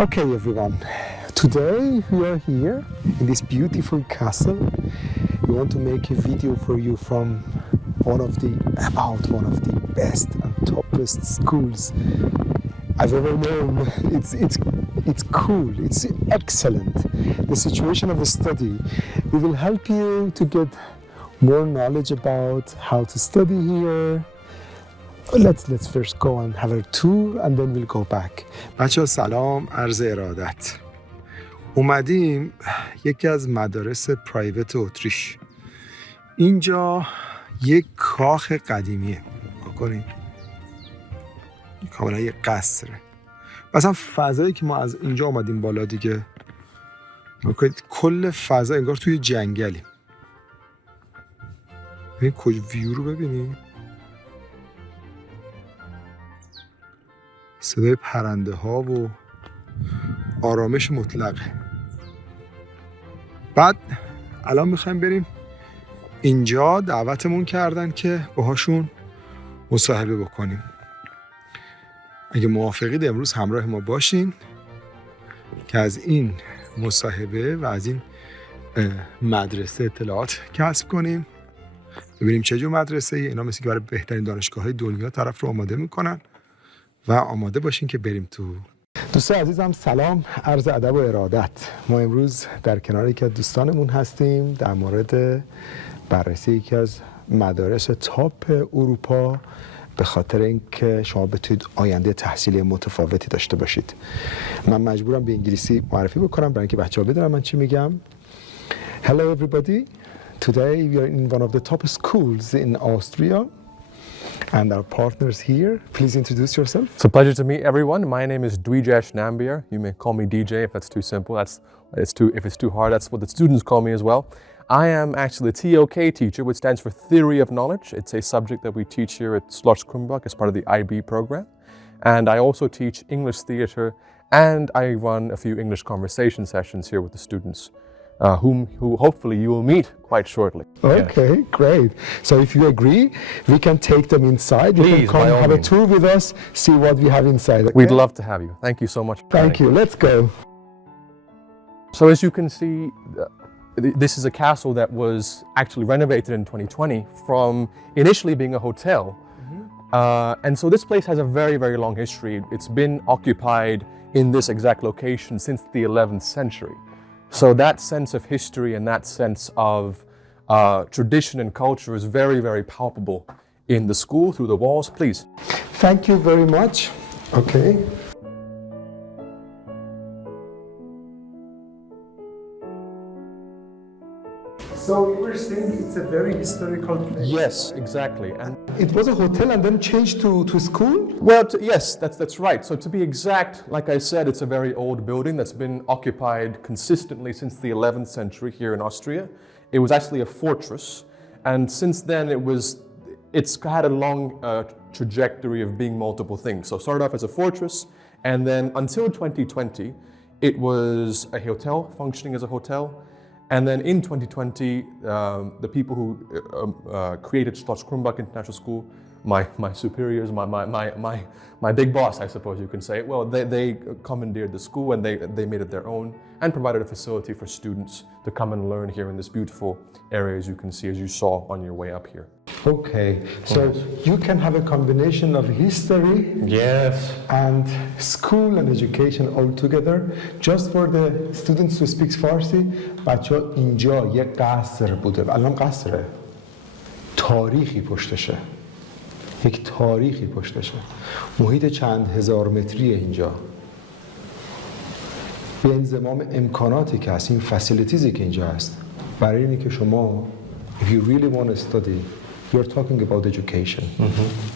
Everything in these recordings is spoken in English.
Okay everyone, today we are here in this beautiful castle. We want to make a video for you from one of the best and toppest schools I've ever known. It's cool, it's excellent. The situation of the study. We will help you to get more knowledge about how to study here. Let's first go and have a tour and then we'll go back. بچه‌ها سلام، عرض ارادت. اومدیم یکی از مدارس پرایوت اتریش. اینجا یک کاخ قدیمیه. بکنید. کاملا یک قصره. مثلا فضایی که ما از اینجا اومدیم بالا دیگه. بکنید کل فضا انگار توی جنگلیم. ببین ویو رو ببینید. صدای پرنده ها و آرامش مطلقه. بعد الان میخوایم بریم اینجا. دعوتمون کردن که باهاشون مصاحبه بکنیم. اگه موافقید امروز همراه ما باشین که از این مصاحبه و از این مدرسه اطلاعات کسب کنیم. ببینیم چه جور مدرسه ای. اینا مثل که برای بهترین دانشگاه‌های دنیا طرف رو آماده میکنن و آماده باشین که بریم تو. دوستان عزیزم سلام، عرض ادب و ارادت. ما امروز در کنار یکی از دوستانمون هستیم در مورد بررسی یکی از مدارس تاپ اروپا، به خاطر اینکه شما بتونید آینده تحصیلی متفاوتی داشته باشید. من مجبورم به انگلیسی معرفی بکنم برای اینکه بچه‌ها بدونن من چی میگم. Hello everybody. Today we are in one of the top schools in Austria. And our partners here, please introduce yourself. It's a pleasure to meet everyone. My name is Dwijesh Nambiar. You may call me DJ if that's too simple. If it's too hard, that's what the students call me as well. I am actually a TOK teacher, which stands for Theory of Knowledge. It's a subject that we teach here at Korombokhs as part of the IB program. And I also teach English theatre, and I run a few English conversation sessions here with the students, who hopefully you will meet quite shortly. Okay, great. So if you agree, we can take them inside. You can come have a tour with us, see what we have inside. Okay? We'd love to have you. Thank you so much. Thank you. Let's go. So as you can see, this is a castle that was actually renovated in 2020 from initially being a hotel. And so this place has a very, very long history. It's been occupied in this exact location since the 11th century. So that sense of history and that sense of tradition and culture is very, very palpable in the school through the walls. Please. Thank you very much. Okay. So you were saying it's a very historical place. Yes, exactly. And it was a hotel and then changed to school? Well, yes, that's right. So to be exact, like I said, it's a very old building that's been occupied consistently since the 11th century here in Austria. It was actually a fortress, and since then it's had a long trajectory of being multiple things. So it started off as a fortress, and then until 2020, it was a hotel, functioning as a hotel. And then in 2020, the people who created Korombokhs International School, my superiors, my big boss, I suppose you can say, well, they commandeered the school and they made it their own and provided a facility for students to come and learn here in this beautiful area, as you can see, as you saw on your way up here. Okay, so you can have a combination of history, yes, and school and education all together. Just for the students who speak Farsi, بچه اینجا یک قصر بوده. الان قصره. تاریخی پشتشه. یک تاریخی پشتشه. محیط چند هزار متری اینجا. به انضمام امکاناتی که هست، این فسیلیتیزی که اینجا هست. برای اینکه شما if you really want to study, you're talking about education.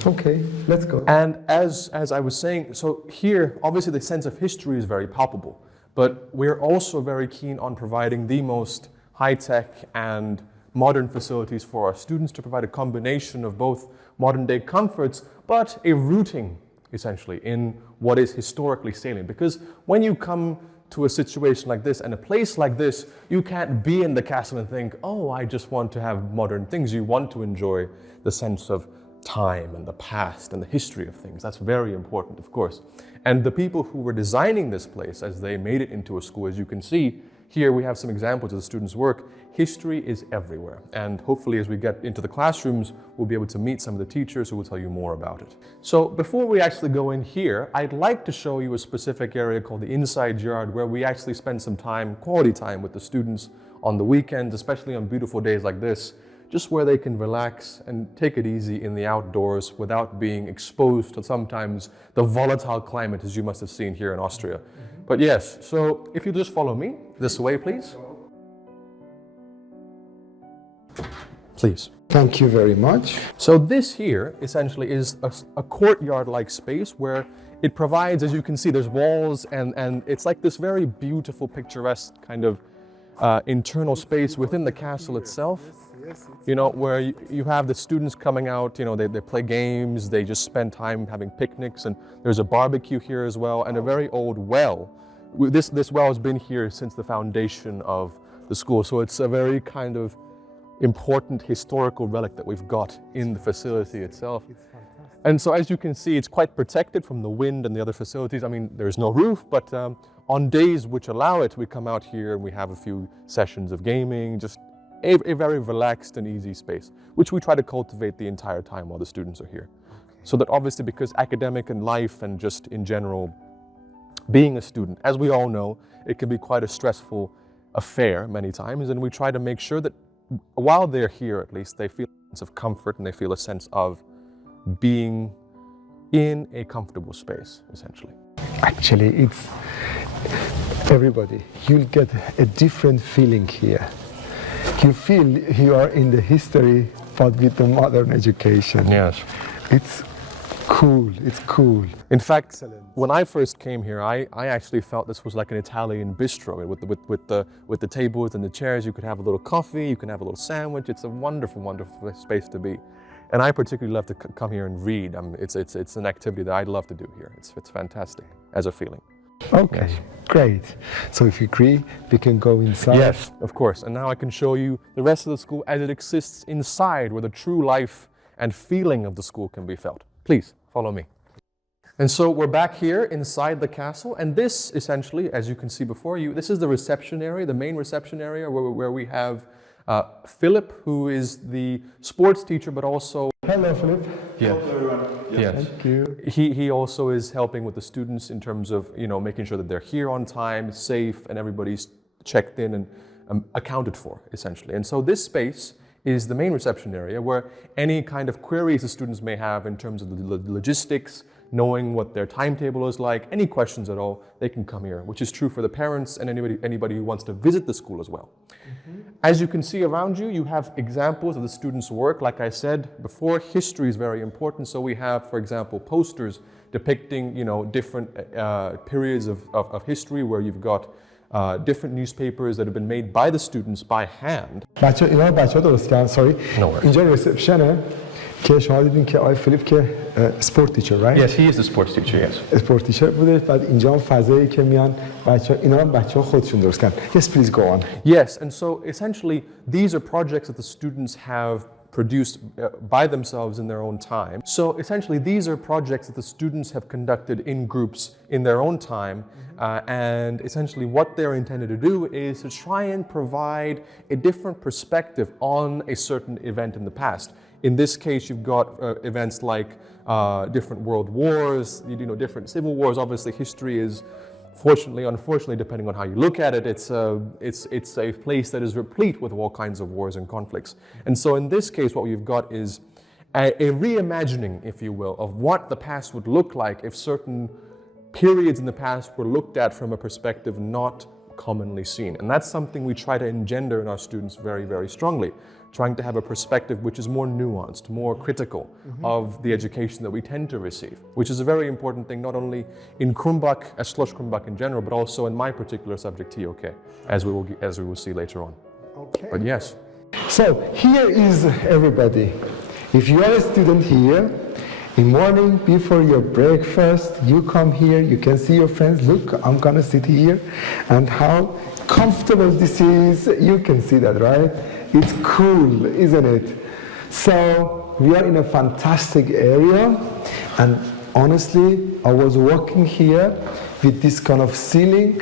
Okay, let's go. And as I was saying, so here, obviously the sense of history is very palpable, but we're also very keen on providing the most high-tech and modern facilities for our students to provide a combination of both modern-day comforts, but a rooting, essentially, in what is historically salient. Because when you come to a situation like this and a place like this, you can't be in the castle and think, oh, I just want to have modern things. You want to enjoy the sense of time and the past and the history of things. That's very important, of course. And the people who were designing this place, as they made it into a school, as you can see, here we have some examples of the students' work. History is everywhere. And hopefully as we get into the classrooms, we'll be able to meet some of the teachers who will tell you more about it. So before we actually go in here, I'd like to show you a specific area called the inside yard, where we actually spend some time, quality time, with the students on the weekends, especially on beautiful days like this, just where they can relax and take it easy in the outdoors without being exposed to sometimes the volatile climate, as you must have seen here in Austria. But yes, so if you just follow me this way, please. Please. Thank you very much. So this here essentially is a courtyard-like space where it provides, as you can see, there's walls and it's like this very beautiful, picturesque kind of internal space within the castle itself. You know, where you have the students coming out, you know, they play games, they just spend time having picnics, and there's a barbecue here as well, and a very old well. This well has been here since the foundation of the school, so it's a very kind of important historical relic that we've got in the facility itself. And so as you can see, it's quite protected from the wind and the other facilities. I mean, there's no roof, but on days which allow it, we come out here and we have a few sessions of gaming, just a very relaxed and easy space, which we try to cultivate the entire time while the students are here. Okay. So that obviously, because academic and life and just in general, being a student, as we all know, it can be quite a stressful affair many times, and we try to make sure that while they're here, at least, they feel a sense of comfort and they feel a sense of being in a comfortable space, essentially. Actually, it's everybody. You'll get a different feeling here. You feel you are in the history, but with the modern education. Yes. It's cool, it's cool. In fact, when I first came here, I actually felt this was like an Italian bistro. With the tables and the chairs, you could have a little coffee, you can have a little sandwich. It's a wonderful, wonderful space to be. And I particularly love to come here and read. It's an activity that I love to do here. It's fantastic as a feeling. Okay, yes. Great. So if you agree, we can go inside. Yes, of course. And now I can show you the rest of the school as it exists inside, where the true life and feeling of the school can be felt. Please, follow me. And so we're back here inside the castle, and this essentially, as you can see before you, this is the reception area, the main reception area where we have Philip, who is the sports teacher, but also... Hello, Philip. Yeah. Hello, everyone. Yes. Thank you. He also is helping with the students in terms of, you know, making sure that they're here on time, safe, and everybody's checked in and accounted for, essentially. And so this space is the main reception area where any kind of queries the students may have in terms of the logistics, knowing what their timetable is like, any questions at all, they can come here, which is true for the parents and anybody who wants to visit the school as well. Mm-hmm. As you can see around you, you have examples of the students' work. Like I said before, history is very important. So we have, for example, posters depicting, you know, different periods of history where you've got different newspapers that have been made by the students by hand. Sorry. No worries. اینجا reception که شما دیدین که آقای فیلیپ که sport teacher, right? Yes, he is the sports teacher, yes. Sport teacher بوده. بعد اینجا هم فضایی که میان بچه‌ها اینا هم بچه‌ها خودشون درست کردن. Yes, please go on. Yes, and so essentially these are projects that the students have produced by themselves in their own time. So essentially these are projects that the students have conducted in groups in their own time, and essentially what they're intended to do is to try and provide a different perspective on a certain event in the past. In this case, you've got events like different world wars, you know, different civil wars. Obviously, history is, fortunately, unfortunately, depending on how you look at it, it's a place that is replete with all kinds of wars and conflicts. And so in this case, what we've got is a reimagining, if you will, of what the past would look like if certain periods in the past were looked at from a perspective not commonly seen. And that's something we try to engender in our students very, very strongly, trying to have a perspective which is more nuanced, more critical of the education that we tend to receive, which is a very important thing, not only in Krumbach, as Schloss Krumbach in general, but also in my particular subject, TOK, as we will see later on. Okay. But yes. So here is everybody. If you are a student here, in morning before your breakfast, you come here, you can see your friends. Look, I'm gonna sit here, and how comfortable this is. You can see that, right? It's cool, isn't it? So we are in a fantastic area, and honestly, I was walking here with this kind of ceiling.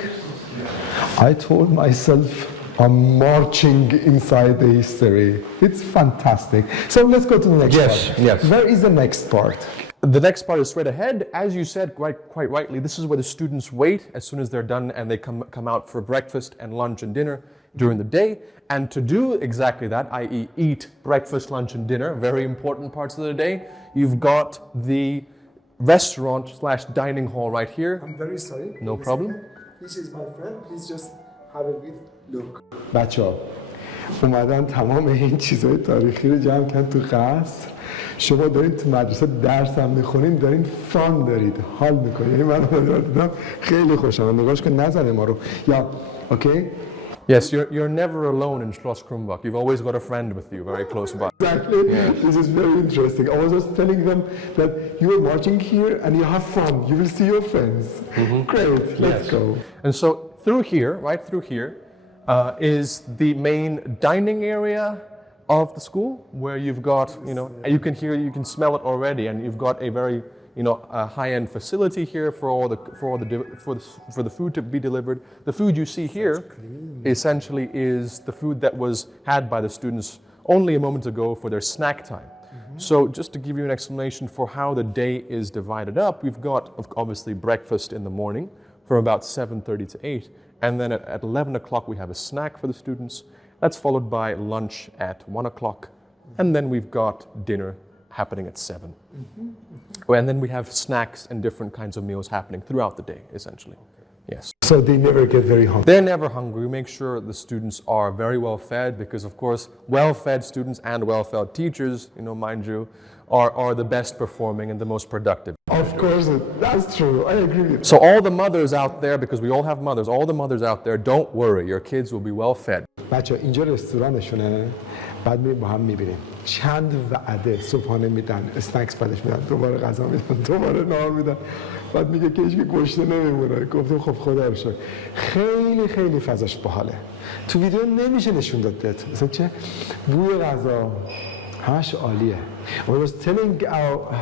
I told myself, I'm marching inside the history. It's fantastic. So let's go to the next part. Yes. Where is the next part? The next part is straight ahead. As you said quite rightly, this is where the students wait as soon as they're done and they come out for breakfast and lunch and dinner during the day. And to do exactly that, i.e. eat breakfast, lunch and dinner, very important parts of the day, you've got the restaurant / dining hall right here. I'm very sorry. No problem. This is my friend. Please just have a good look. بچه‌ها اومدن تمام این چیزهای تاریخی رو جمع کردن تو قصر. شما دارین تو مدرسه درس هم میخونین، دارین فان دارید، حال میکنید. یعنی من دیدم خیلی خوشم. نگاهش کن نزنه ما رو. یا اوکی؟ Yes, you're never alone in Schloss Kرومبوخ. You've always got a friend with you very close by. Exactly. Yeah. This is very interesting. I was just telling them that you are marching here and you have fun. You will see your friends. Great. Let's go. And so through here, right through here, is the main dining area of the school, where you've got, you can hear, you can smell it already, and you've got a very, a high-end facility here for the food to be delivered. The food you see here, essentially, is the food that was had by the students only a moment ago for their snack time. So just to give you an explanation for how the day is divided up, we've got obviously breakfast in the morning from about 7:30 to 8, and then at 11 o'clock we have a snack for the students. That's followed by lunch at 1 o'clock, and then we've got dinner happening at 7. And then we have snacks and different kinds of meals happening throughout the day, essentially. Yes. So they never get very hungry. They're never hungry. We make sure the students are very well fed, because of course, well-fed students and well-fed teachers, mind you, are the best performing and the most productive. Of course, that's true. I agree with you. So all the mothers out there, because we all have mothers, all the mothers out there, don't worry, your kids will be well fed. بچه اینجا رستورانشونه، بعد میریم با هم میبینیم چند وعده صبحانه میدن، اسنکس بعدش میدن، دوباره غذا میدن، دوباره نهار میدن، بعد میگه که هیچ گشنه نمیمونه. گفتم خب خدا رو شکر. خیلی خیلی فضاش باحاله. تو ویدیو نمیشه نشون داد بهت مثلا چه بوی غذا همش عالیه. I was telling our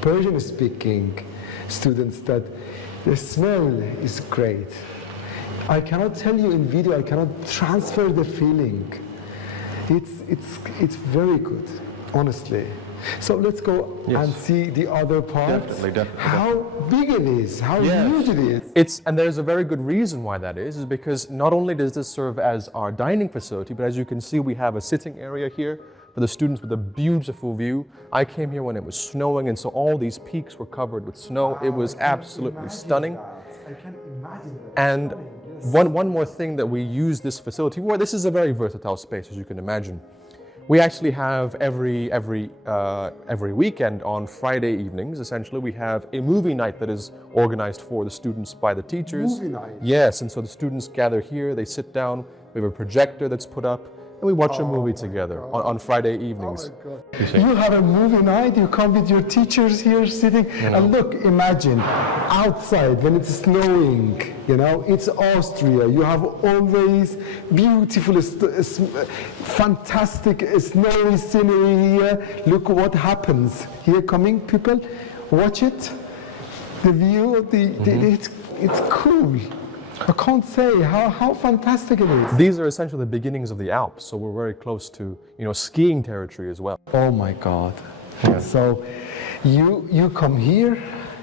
Persian speaking students that the smell is great. I cannot tell you in video, I cannot transfer the feeling. It's very good, honestly. So let's go and see the other part. Definitely. How big it is, how huge it is. And there's a very good reason why that is because not only does this serve as our dining facility, but as you can see, we have a sitting area here for the students with a beautiful view. I came here when it was snowing, and so all these peaks were covered with snow. It was absolutely stunning. I can imagine that. And one more thing that we use this facility for, this is a very versatile space, as you can imagine. We actually have every weekend on Friday evenings, essentially, we have a movie night that is organized for the students by the teachers. Movie night? Yes, and so the students gather here, they sit down, we have a projector that's put up, and we watch a movie together on Friday evenings. Oh my God. You have a movie night, you come with your teachers here sitting, and look, imagine outside when it's snowing, it's Austria, you have always beautiful, fantastic snowy scenery here. Look what happens. Here coming people, watch it, the view, it's cool. I can't say how fantastic it is. These are essentially the beginnings of the Alps, so we're very close to skiing territory as well. Oh my God. Yeah. So you come here,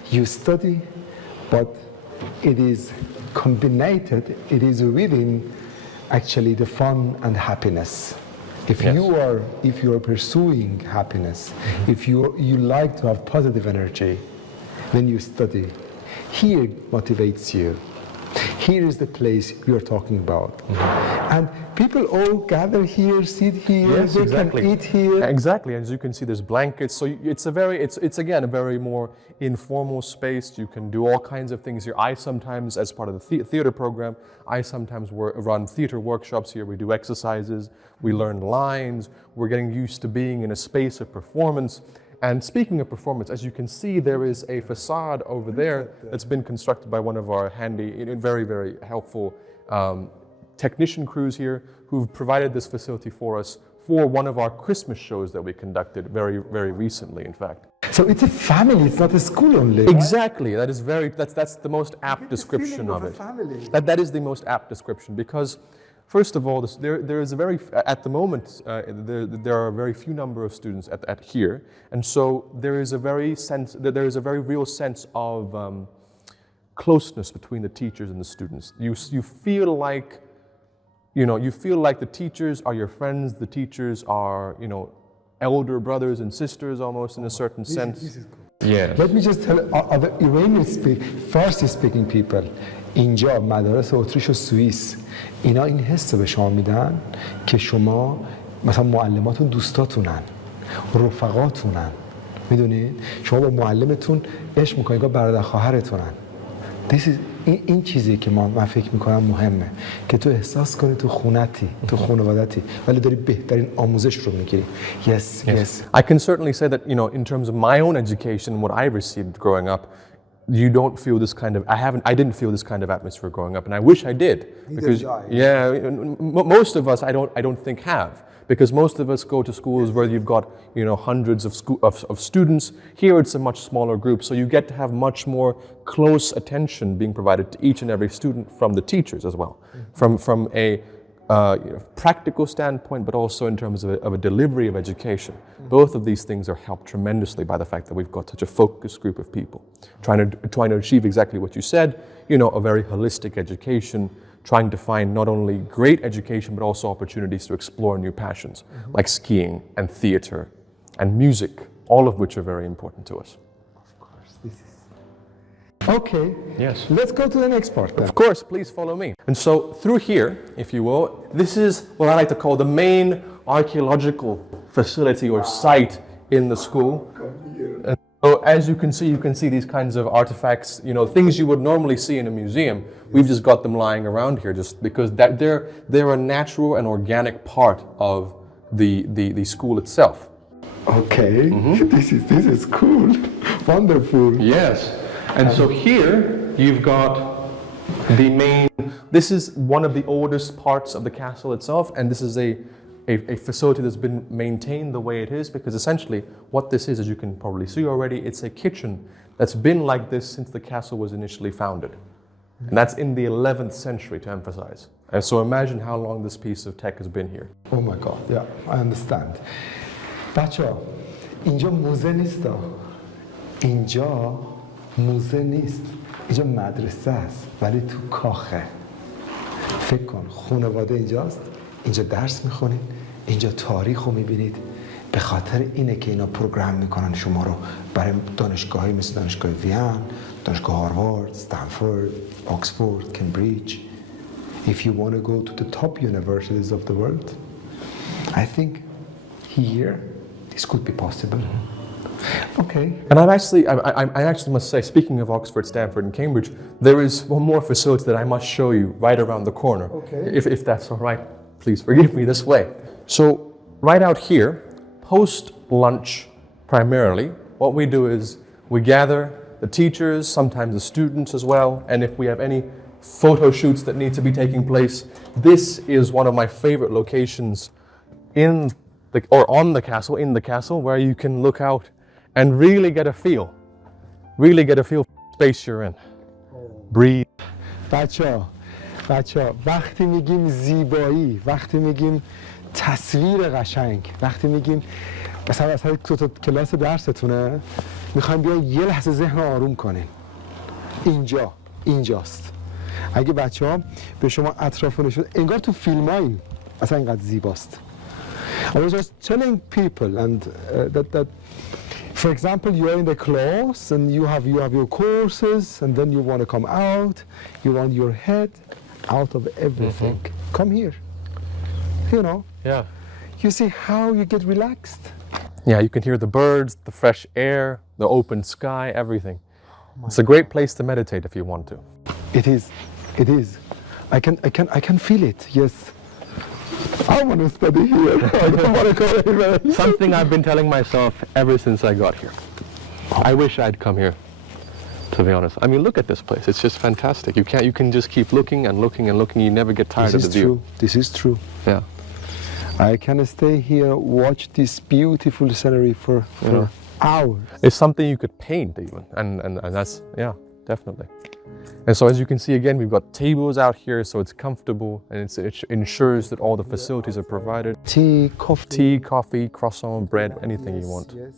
you study, but it is combined, it is within actually the fun and happiness. If you are pursuing happiness, if you like to have positive energy when you study, here motivates you. Here is the place we are talking about. And people all gather here, sit here, they can eat here. Exactly, as you can see there's blankets, so it's again a very more informal space. You can do all kinds of things here. I sometimes, as part of the theater program, I sometimes run theater workshops here. We do exercises, we learn lines, we're getting used to being in a space of performance. And speaking of performance, as you can see, there is a facade over there that's been constructed by one of our handy, very, very helpful technician crews here who've provided this facility for us for one of our Christmas shows that we conducted very, very recently, in fact. So it's a family, it's not a school only. Exactly. That's the most apt description of it. That is the most apt description because, first of all, there is a very at the moment there are a very few number of students at here, and so there is a very real sense of closeness between the teachers and the students. You feel like, you feel like the teachers are your friends. The teachers are, elder brothers and sisters almost in a certain sense. This is good. Yeah. Let me just tell other Iranian Farsi speaking people اینجا مدارس اتریش و سوئیس اینا این حس به شما میدن که شما مثلا معلماتون دوستاتونن، رفقاتونن، میدونید؟ شما با معلمتون عشق میکنید، برادر خواهرتونن. این چیزی که من فکر میکنم مهمه که تو احساس کنی تو خونتی، تو خانوادتی، ولی داری بهترین آموزش رو میگیری. Yes. I can certainly say that, in terms of my own education, what I received growing up, you don't feel this kind of, I didn't feel this kind of atmosphere growing up, and I wish I did. Because, most of us I don't think have. Because most of us go to schools where you've got, hundreds of students. Here it's a much smaller group, so you get to have much more close attention being provided to each and every student from the teachers as well, from a practical standpoint, but also in terms of a delivery of education. Both of these things are helped tremendously by the fact that we've got such a focused group of people trying to achieve exactly what you said, a very holistic education, trying to find not only great education, but also opportunities to explore new passions, like skiing and theater and music, all of which are very important to us. Of course, this is... Okay. Yes. Let's go to the next part then. Of course, please follow me. And so through here, if you will, this is what I like to call the main archaeological facility or site in the school. So as you can see these kinds of artifacts, things you would normally see in a museum. We've just got them lying around here just because they're a natural and organic part of the school itself. Okay, this is cool, wonderful. Yes, and so here you've got the main. This is one of the oldest parts of the castle itself, and this is a facility that's been maintained the way it is, because essentially what this is, as you can probably see already, it's a kitchen that's been like this since the castle was initially founded. And that's in the 11th century, to emphasize. And so imagine how long this piece of tech has been here. Oh my God, yeah, I understand. بچه‌ها اینجا موزه نیست. اینجا موزه نیست. اینجا مدرسه است ولی تو کاخه. فکر کن خانواده اینجاست. اینجا درس میخونید، اینجا تاریخ رو میبینید. به خاطر اینه که اینا پروگرام میکنن شما رو برای دانشگاهی مثل دانشگاه وین، دانشگاه هاروارد، استنفورد، آکسفورد، کمبریج. If you want to go to the top universities of the world, I think here this could be possible. Okay. And I actually must say, speaking of Oxford, Stanford, and Cambridge, there is one more facility that I must show you right around the corner. Okay. If that's all right, please forgive me this way. So right out here, post-lunch primarily, what we do is we gather the teachers, sometimes the students as well, and if we have any photo shoots that need to be taking place, this is one of my favorite locations in the castle, where you can look out and really get a feel for the space you're in. Breathe. بچه‌ها وقتی میگیم زیبایی، وقتی میگیم تصویر قشنگ، وقتی میگیم مثلا تو کلاس درستونه میخوایم بیاین یه لحظه ذهن رو آروم کنین، اینجاست. اگه بچه‌ها به شما اطراف نشون انگار تو فیلمایی اصلا اینقدر زیباست. I was just telling people and that for example you're in the class and you have your courses and then you want to come out, you want your head out of everything. Come here. Yeah. You see how you get relaxed. Yeah, you can hear the birds, the fresh air, the open sky, everything. It's a great place to meditate if you want to. It is. I can feel it. Yes. I want to study here. I don't want to go anywhere. Something I've been telling myself ever since I got here. I wish I'd come here, to be honest. I mean, look at this place. It's just fantastic. You can just keep looking and looking and looking. You never get tired of the view. This is true. Yeah. I can stay here, watch this beautiful scenery for hours. It's something you could paint even, and that's, yeah, definitely. And so as you can see again, we've got tables out here, so it's comfortable, and it ensures that all the facilities are provided. Tea, coffee, croissant, bread, anything you want. Yes.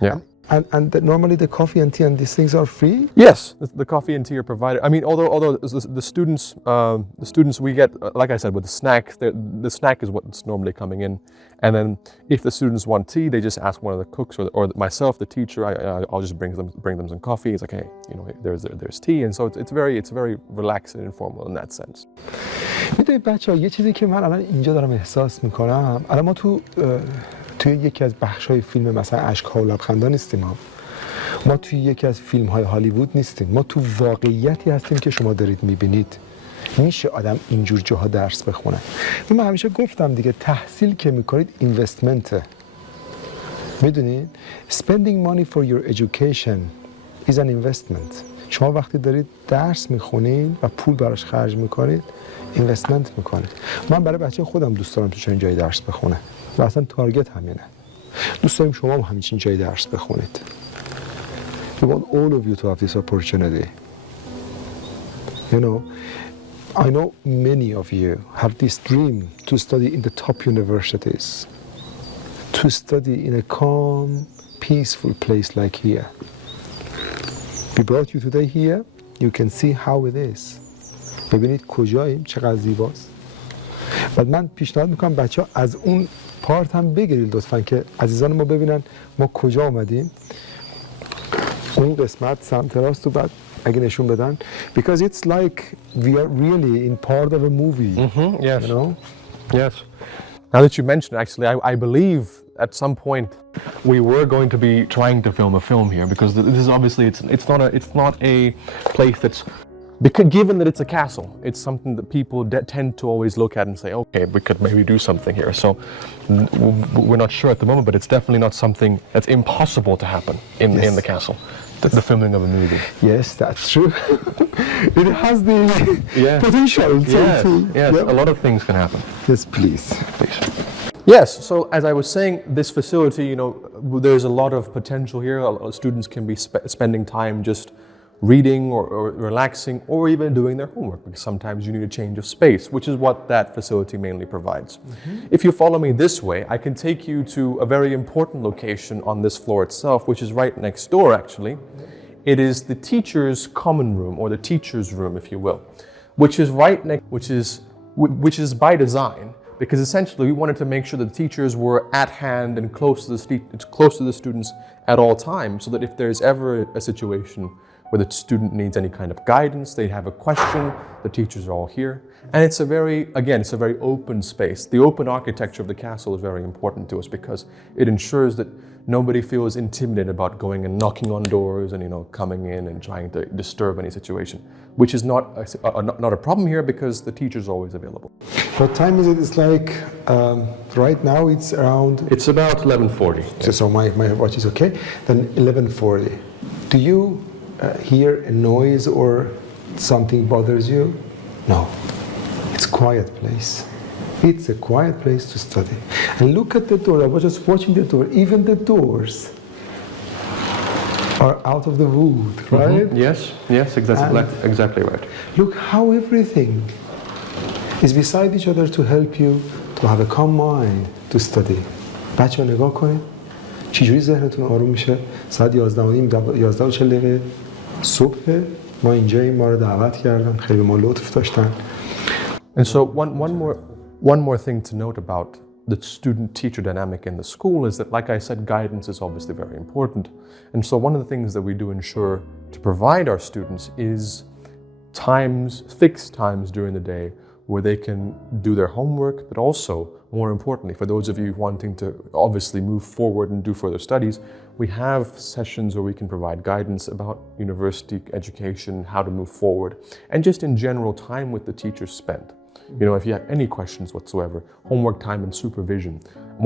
Yeah. And normally the coffee and tea and these things are free? Yes, the coffee and tea are provided. I mean, although the students we get, like I said, with the snack, the snack is what's normally coming in, and then if the students want tea, they just ask one of the cooks or myself, the teacher. I'll just bring them some coffee. It's like, hey, there's tea, and so it's very relaxed and informal in that sense. میدونید بچه‌ها یه چیزی که من الان اینجا دارم احساس میکنم، الان ما توی یکی از بخش‌های فیلم مثلا اشک‌ها و لبخندان نیستیم، ما توی یکی از فیلم‌های هالیوود نیستیم، ما تو واقعیتی هستیم که شما دارید می‌بینید. میشه آدم اینجور جاها درس بخونه. من همیشه گفتم دیگه، تحصیل که می‌کنید اینوستمنته. میدونید؟ Spending money for your education is an investment. شما وقتی دارید درس می‌خونید و پول براش خرج می‌کنید، اینوستمنت می‌کنید. من برای بچه خودم دوست دارم تو چنین جایی درس بخونه. و اصلا تارگت همینه. دوست داریم شما هم همچین جایی درس بخونید. We want all of you to have this opportunity. You know, I know many of you have this dream to study in the top universities, to study in a calm, peaceful place like here. We brought you today here. You can see how it is. ببینید کجاییم، چقدر زیباست. بعد من پیشنهاد میکنم بچه‌ها از اون پارت هم بگیرید لطفاً که عزیزان ما ببینن ما کجا آمدیم. اون قسمت سمت راست رو بعد اگه نشون بدن. Because it's like we are really in part of a movie. Yes. You know? Yes. Now that you mention it, actually, I believe at some point we were going to be trying to film a film here, because this is obviously it's not a place that's, because given that it's a castle, it's something that people tend to always look at and say, okay, we could maybe do something here. So we're not sure at the moment, but it's definitely not something that's impossible to happen in the castle. The filming of a movie. Yes, that's true. It has the potential to. Yes, a lot of things can happen. Yes, please. Yes, so as I was saying, this facility, there's a lot of potential here. A lot of students can be spending time just reading or relaxing or even doing their homework, because sometimes you need a change of space, which is what that facility mainly provides. If you follow me this way, I can take you to a very important location on this floor itself, which is right next door actually. It is the teacher's common room, or the teacher's room if you will, which is right next, which is by design, because essentially we wanted to make sure that the teachers were at hand and close to the students at all times, so that if there's ever a situation where the student needs any kind of guidance, they have a question, the teachers are all here. And it's a very open space. The open architecture of the castle is very important to us, because it ensures that nobody feels intimidated about going and knocking on doors and coming in and trying to disturb any situation, which is not a problem here, because the teacher is always available. What time is it? It's like right now it's around. It's about 11:40. So my watch is okay. Then 11:40. Do you hear a noise or something bothers you? No. It's a quiet place. It's a quiet place to study. And look at the door. I was just watching the door. Even the doors are out of the wood, right? Yes, exactly right. Look how everything is beside each other to help you to have a calm mind to study. بچه ها نگاه کنید چجوری ذهنتون آروم میشه. ساعت 11:40 صبح ما اینجاییم، ما رو دعوت کردن، خیلی ما لطف داشتن. And so one more thing to note about the student-teacher dynamic in the school is that, like I said, guidance is obviously very important. And so one of the things that we do ensure to provide our students is fixed times during the day where they can do their homework, but also, more importantly, for those of you wanting to obviously move forward and do further studies, we have sessions where we can provide guidance about university education, how to move forward, and just in general time with the teachers spent. If you have any questions whatsoever, homework time and supervision.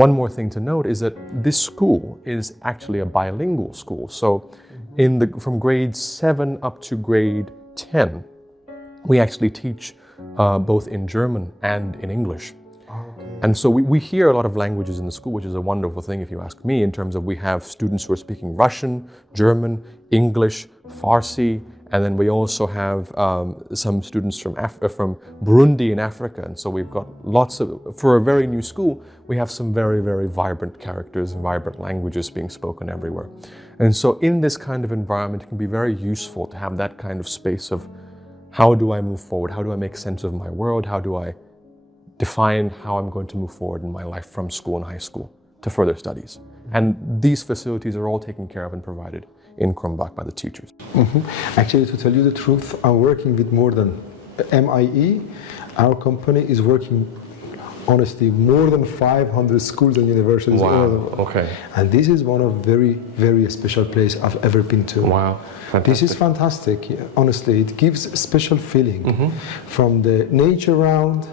One more thing to note is that this school is actually a bilingual school. So from grade 7 up to grade 10, we actually teach both in German and in English. And so we hear a lot of languages in the school, which is a wonderful thing if you ask me, in terms of we have students who are speaking Russian, German, English, Farsi, and then we also have some students from Burundi in Africa. And so we've got lots of, for a very new school, we have some very, very vibrant characters and vibrant languages being spoken everywhere. And so in this kind of environment, it can be very useful to have that kind of space of how do I move forward? How do I make sense of my world? How do I define how I'm going to move forward in my life from school and high school to further studies? And these facilities are all taken care of and provided in Kرومبوخ by the teachers. Actually, to tell you the truth, I'm working with more than MIE. Our company is working, honestly, more than 500 schools and universities. Wow, okay. And this is one of very, very special place I've ever been to. Wow, fantastic. This is fantastic. Honestly, it gives a special feeling from the nature around,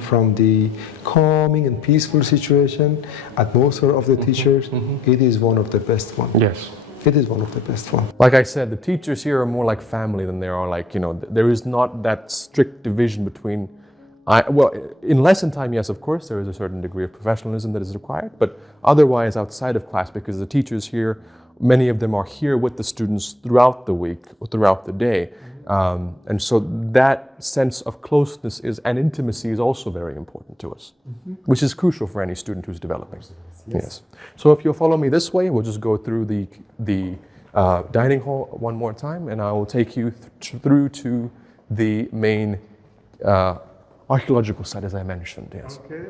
from the calming and peaceful situation, atmosphere of the teachers. It is one of the best ones. Yes. It is one of the best ones. Like I said, the teachers here are more like family than they are like, you know, there is not that strict division between, well, in lesson time, yes, of course, there is a certain degree of professionalism that is required, but otherwise outside of class, because the teachers here, many of them are here with the students throughout the week or throughout the day. And so that sense of closeness and intimacy is also very important to us, which is crucial for any student who's developing. Yes. So if you'll follow me this way, we'll just go through the dining hall one more time, and I will take you through to the main archaeological site, as I mentioned. Yes. Okay.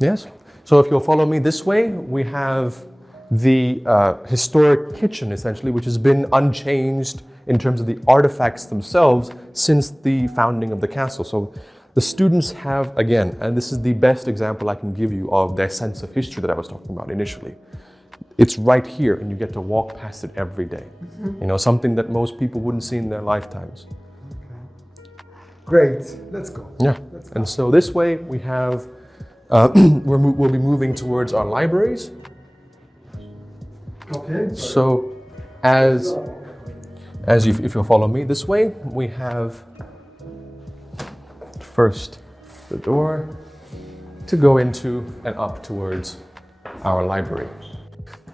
Yes. So if you'll follow me this way, we have the historic kitchen, essentially, which has been unchanged in terms of the artifacts themselves since the founding of the castle. So the students have, again, and this is the best example I can give you of their sense of history that I was talking about initially. It's right here, and you get to walk past it every day. You know, something that most people wouldn't see in their lifetimes. Great. Let's go. Yeah. Let's go. And so this way we have, we'll be moving towards our libraries. Okay. So if you'll follow me this way, we have first the door to go into and up towards our library.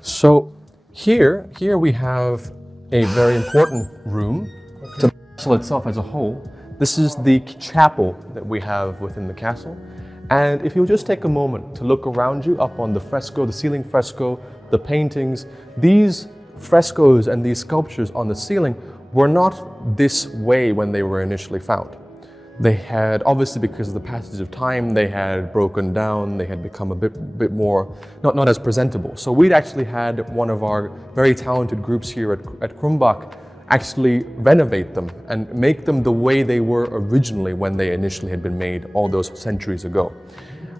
So here we have a very important room to the castle itself as a whole. This is the chapel that we have within the castle. And if you'll just take a moment to look around you up on the fresco, the ceiling fresco, the paintings, these frescoes and these sculptures on the ceiling were not this way when they were initially found. They had, obviously because of the passage of time, they had broken down, they had become a bit more, not as presentable. So we'd actually had one of our very talented groups here at Krómboخ actually renovate them and make them the way they were originally when they initially had been made all those centuries ago.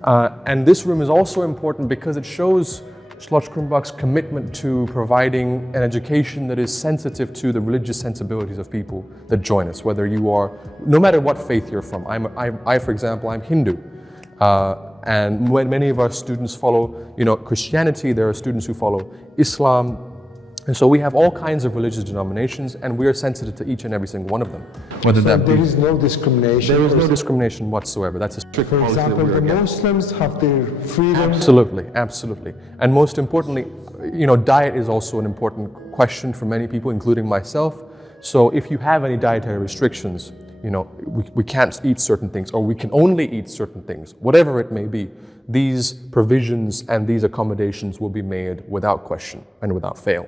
And this room is also important because it shows Schloss Krómboch's commitment to providing an education that is sensitive to the religious sensibilities of people that join us, whether you are, no matter what faith you're from. I, for example, I'm Hindu. And when many of our students follow, Christianity, there are students who follow Islam. And so we have all kinds of religious denominations, and we are sensitive to each and every single one of them. Whether So that be, there is no discrimination? there is no discrimination whatsoever. That's a strict For policy that example, we are the against. Muslims have their freedom? Absolutely, absolutely. And most importantly, diet is also an important question for many people, including myself. So if you have any dietary restrictions, we can't eat certain things, or we can only eat certain things, whatever it may be, these provisions and these accommodations will be made without question and without fail.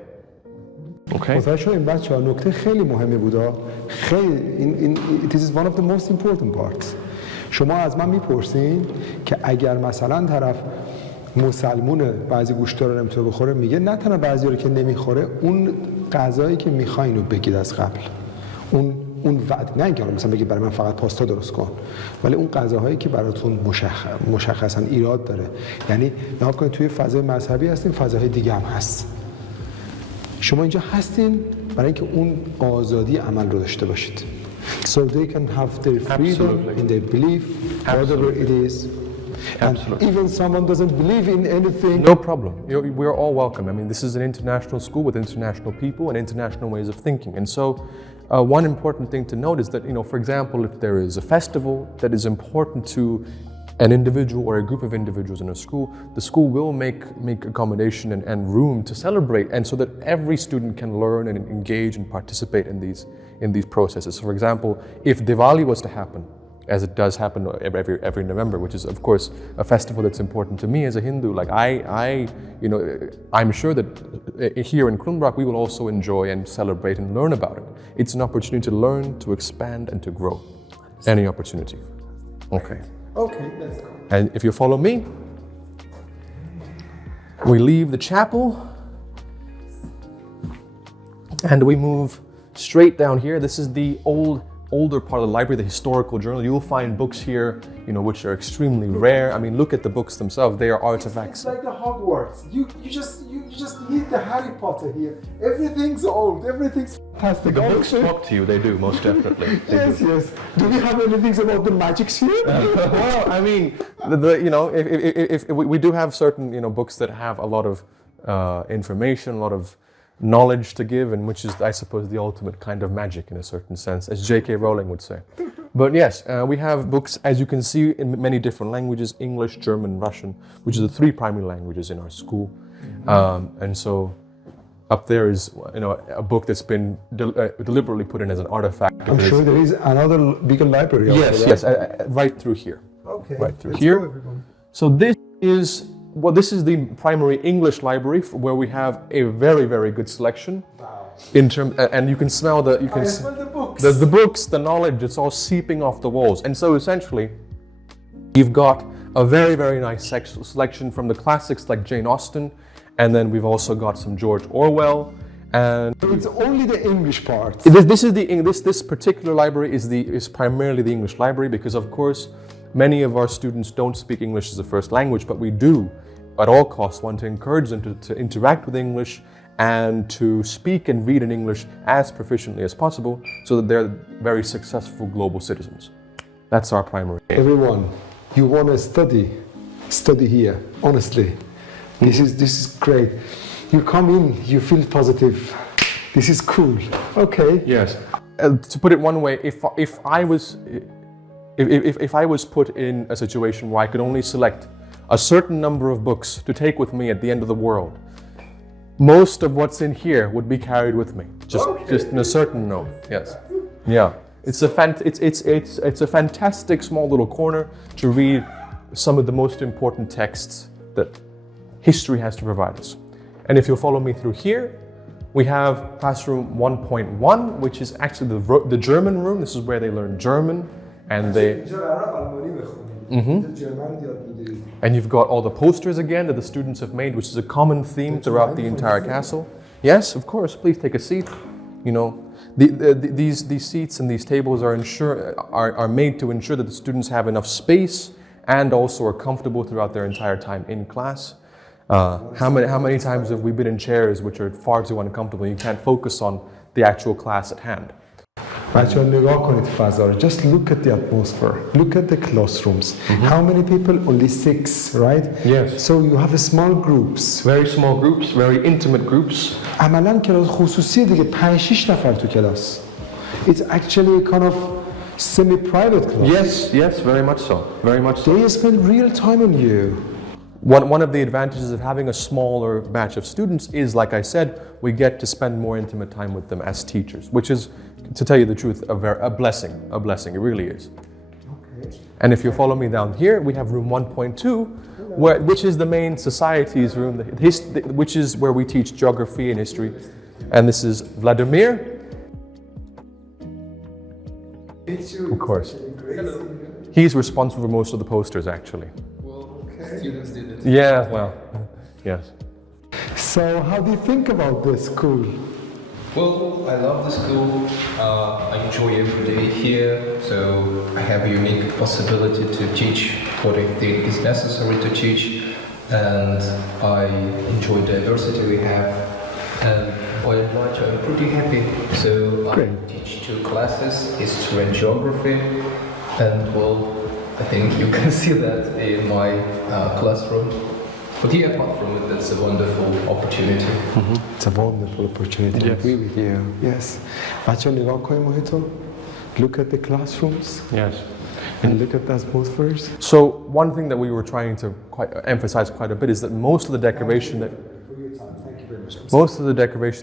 Okay? متوجه این بچه ها نکته خیلی مهمی بودا. خیلی this is one of the most important parts. شما از من میپرسین که اگر مثلا طرف مسلمونه بعضی گوشتا رو نمیتونه بخوره، میگه نه تنها بعضی رو که نمیخوره، اون غذایی که میخواین رو بگید از قبل. اون وعده، نه اینکه مثلا بگید برای من فقط پاستا درست کن، ولی اون غذاهایی که براتون مشخصا ایراد داره. یعنی نگاه کنید توی فضای مذهبی هستیم، فضاهای دیگه هم هست. شما اینجا هستین برای اینکه اون آزادی عمل رو داشته باشید. So they can have their freedom in their belief, whatever it is. Absolutely. And even someone doesn't believe in anything. No problem. We're all welcome. I mean, this is an international school with international people and international ways of thinking. And so one important thing to note is that, for example, if there is a festival that is important to an individual or a group of individuals in a school, the school will make accommodation and room to celebrate, and so that every student can learn and engage and participate in these processes. So for example, if Diwali was to happen, as it does happen every November, which is of course a festival that's important to me as a Hindu, like I'm sure that here in Kرومبوخ we will also enjoy and celebrate and learn about it. It's an opportunity to learn, to expand, and to grow. Any opportunity. Okay. Okay, let's go. And if you follow me, we leave the chapel and we move straight down here. This is the older part of the library, the historical journal. You will find books here, which are extremely rare. I mean, look at the books themselves. They are artifacts. It's like the Hogwarts. You just need the Harry Potter here. Everything's old. Everything's fantastic. The books talk to you. They do, most definitely. Yes. Do we have anything about the magics here? Well, I mean, if we do have certain books that have a lot of information, a lot of knowledge to give, and which is, I suppose, the ultimate kind of magic in a certain sense, as J.K. Rowling would say. But yes, we have books, as you can see, in many different languages: English, German, Russian, which are the 3 primary languages in our school. And so up there is a book that's been deliberately put in as an artifact. I'm sure there is another bigger library. Yes, right through here. Okay. Right through here. So this is the primary English library where we have a very, very good selection. Wow. And you can smell the books. The books, the knowledge. It's all seeping off the walls. And so essentially, you've got a very, very nice selection from the classics like Jane Austen, and then we've also got some George Orwell. And so it's only the English part. This particular library is primarily the English library, because of course many of our students don't speak English as a first language, but we do at all costs want to encourage them to interact with English and to speak and read in English as proficiently as possible, so that they're very successful global citizens. That's our primary aim. Everyone, you want to study here, honestly. This is great. You come in, you feel positive. This is cool. Okay. Yes. To put it one way, if I was put in a situation where I could only select a certain number of books to take with me at the end of the world, most of what's in here would be carried with me. Just in a certain note. Yes. Yeah. It's a fantastic small little corner to read some of the most important texts that history has to provide us. And if you'll follow me through here, we have classroom 1.1, which is actually the German room. This is where they learn German, and and you've got all the posters again that the students have made, which is a common theme throughout the entire castle. Yes, of course. Please take a seat. These seats and these tables are made to ensure that the students have enough space and also are comfortable throughout their entire time in class. How many times have we been in chairs which are far too uncomfortable? You can't focus on the actual class at hand. بچه‌ها نگاه کنید فضا رو. Just look at the atmosphere. Look at the classrooms. How many people? Only 6, right? Yes. So you have small groups. Very small groups, very intimate groups. عملاً کلاس خصوصی دیگه 5-6 نفر تو کلاس. It's actually a kind of semi-private class. Yes, very much so. Very much so. They spend real time on you. One of the advantages of having a smaller batch of students is, like I said, we get to spend more intimate time with them as teachers, which is, to tell you the truth, a blessing. A blessing, it really is. Okay. And if you follow me down here, we have room 1.2, which is the main societies room, which is where we teach geography and history. And this is Vladimir. Of course. He's responsible for most of the posters, actually. Students did it. Yeah, well, yes. So how do you think about this school? Well, I love the school. I enjoy every day here, so I have a unique possibility to teach what I think is necessary to teach, and I enjoy diversity we have. And by and large, I'm pretty happy. So I teach 2 classes, history and geography, and well, I think you can see that in my classroom. But yeah, apart from it, that's a wonderful opportunity. It's a wonderful opportunity. I agree with you. Yes. بچه‌ها نگاه کنید محیط رو. Look at the classrooms. Yes. And look at the atmospheres. So one thing that we were trying to emphasize quite a bit is that most of the decoration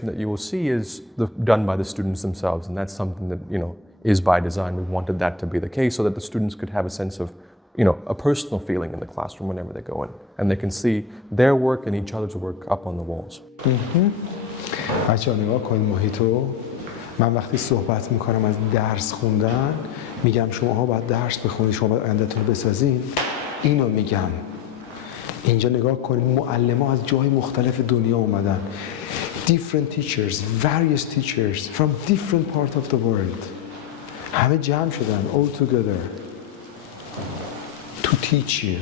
that you will see is done by the students themselves, and that's something that is by design. We wanted that to be the case so that the students could have a sense of a personal feeling in the classroom whenever they go in, and they can see their work and each other's work up on the walls. بچه‌ها نگاه کنید محیط رو. من وقتی صحبت میکنم از درس خوندن میگم شماها باید درس بخونید، شما باید آینده‌تون رو بسازین. اینو میگم. اینجا نگاه کنید معلم‌ها از جای مختلف دنیا اومدن. Different teachers, various teachers from different part of the world. همه جمع شدن all together to teach you.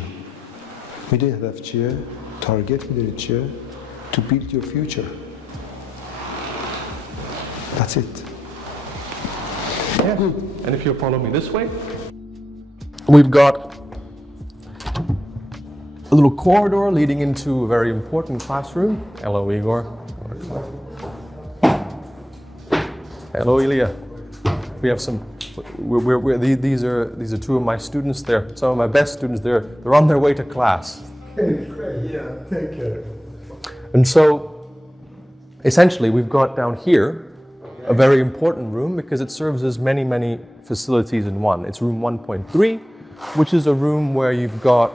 میدونید هدف چیه؟ تارگت میدونید چیه؟ To build your future. That's it. Yeah. And if you'll follow me this way, we've got a little corridor leading into a very important classroom. Hello, Igor. Hello, Ilya. We have some. These are two of my students. They're some of my best students. They're on their way to class. Great. Yeah. Take care. And so, essentially, we've got down here a very important room because it serves as many facilities in one. It's room 1.3, which is a room where you've got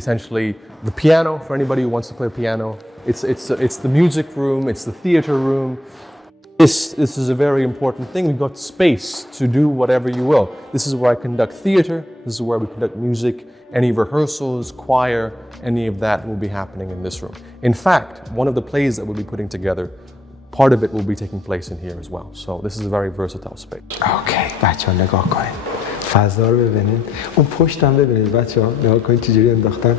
essentially the piano for anybody who wants to play piano. It's the music room, it's the theater room. This is a very important thing. We've got space to do whatever you will. This is where I conduct theater, this is where we conduct music, any rehearsals, choir, any of that will be happening in this room. In fact, one of the plays that we'll be putting together, part of it will be taking place in here as well. So this is a very versatile space. Okay, بچه‌ها نگاه کنید. فضا رو ببینید. اون پشتم ببینید بچه‌ها. نگاه کنید چجوری انداختن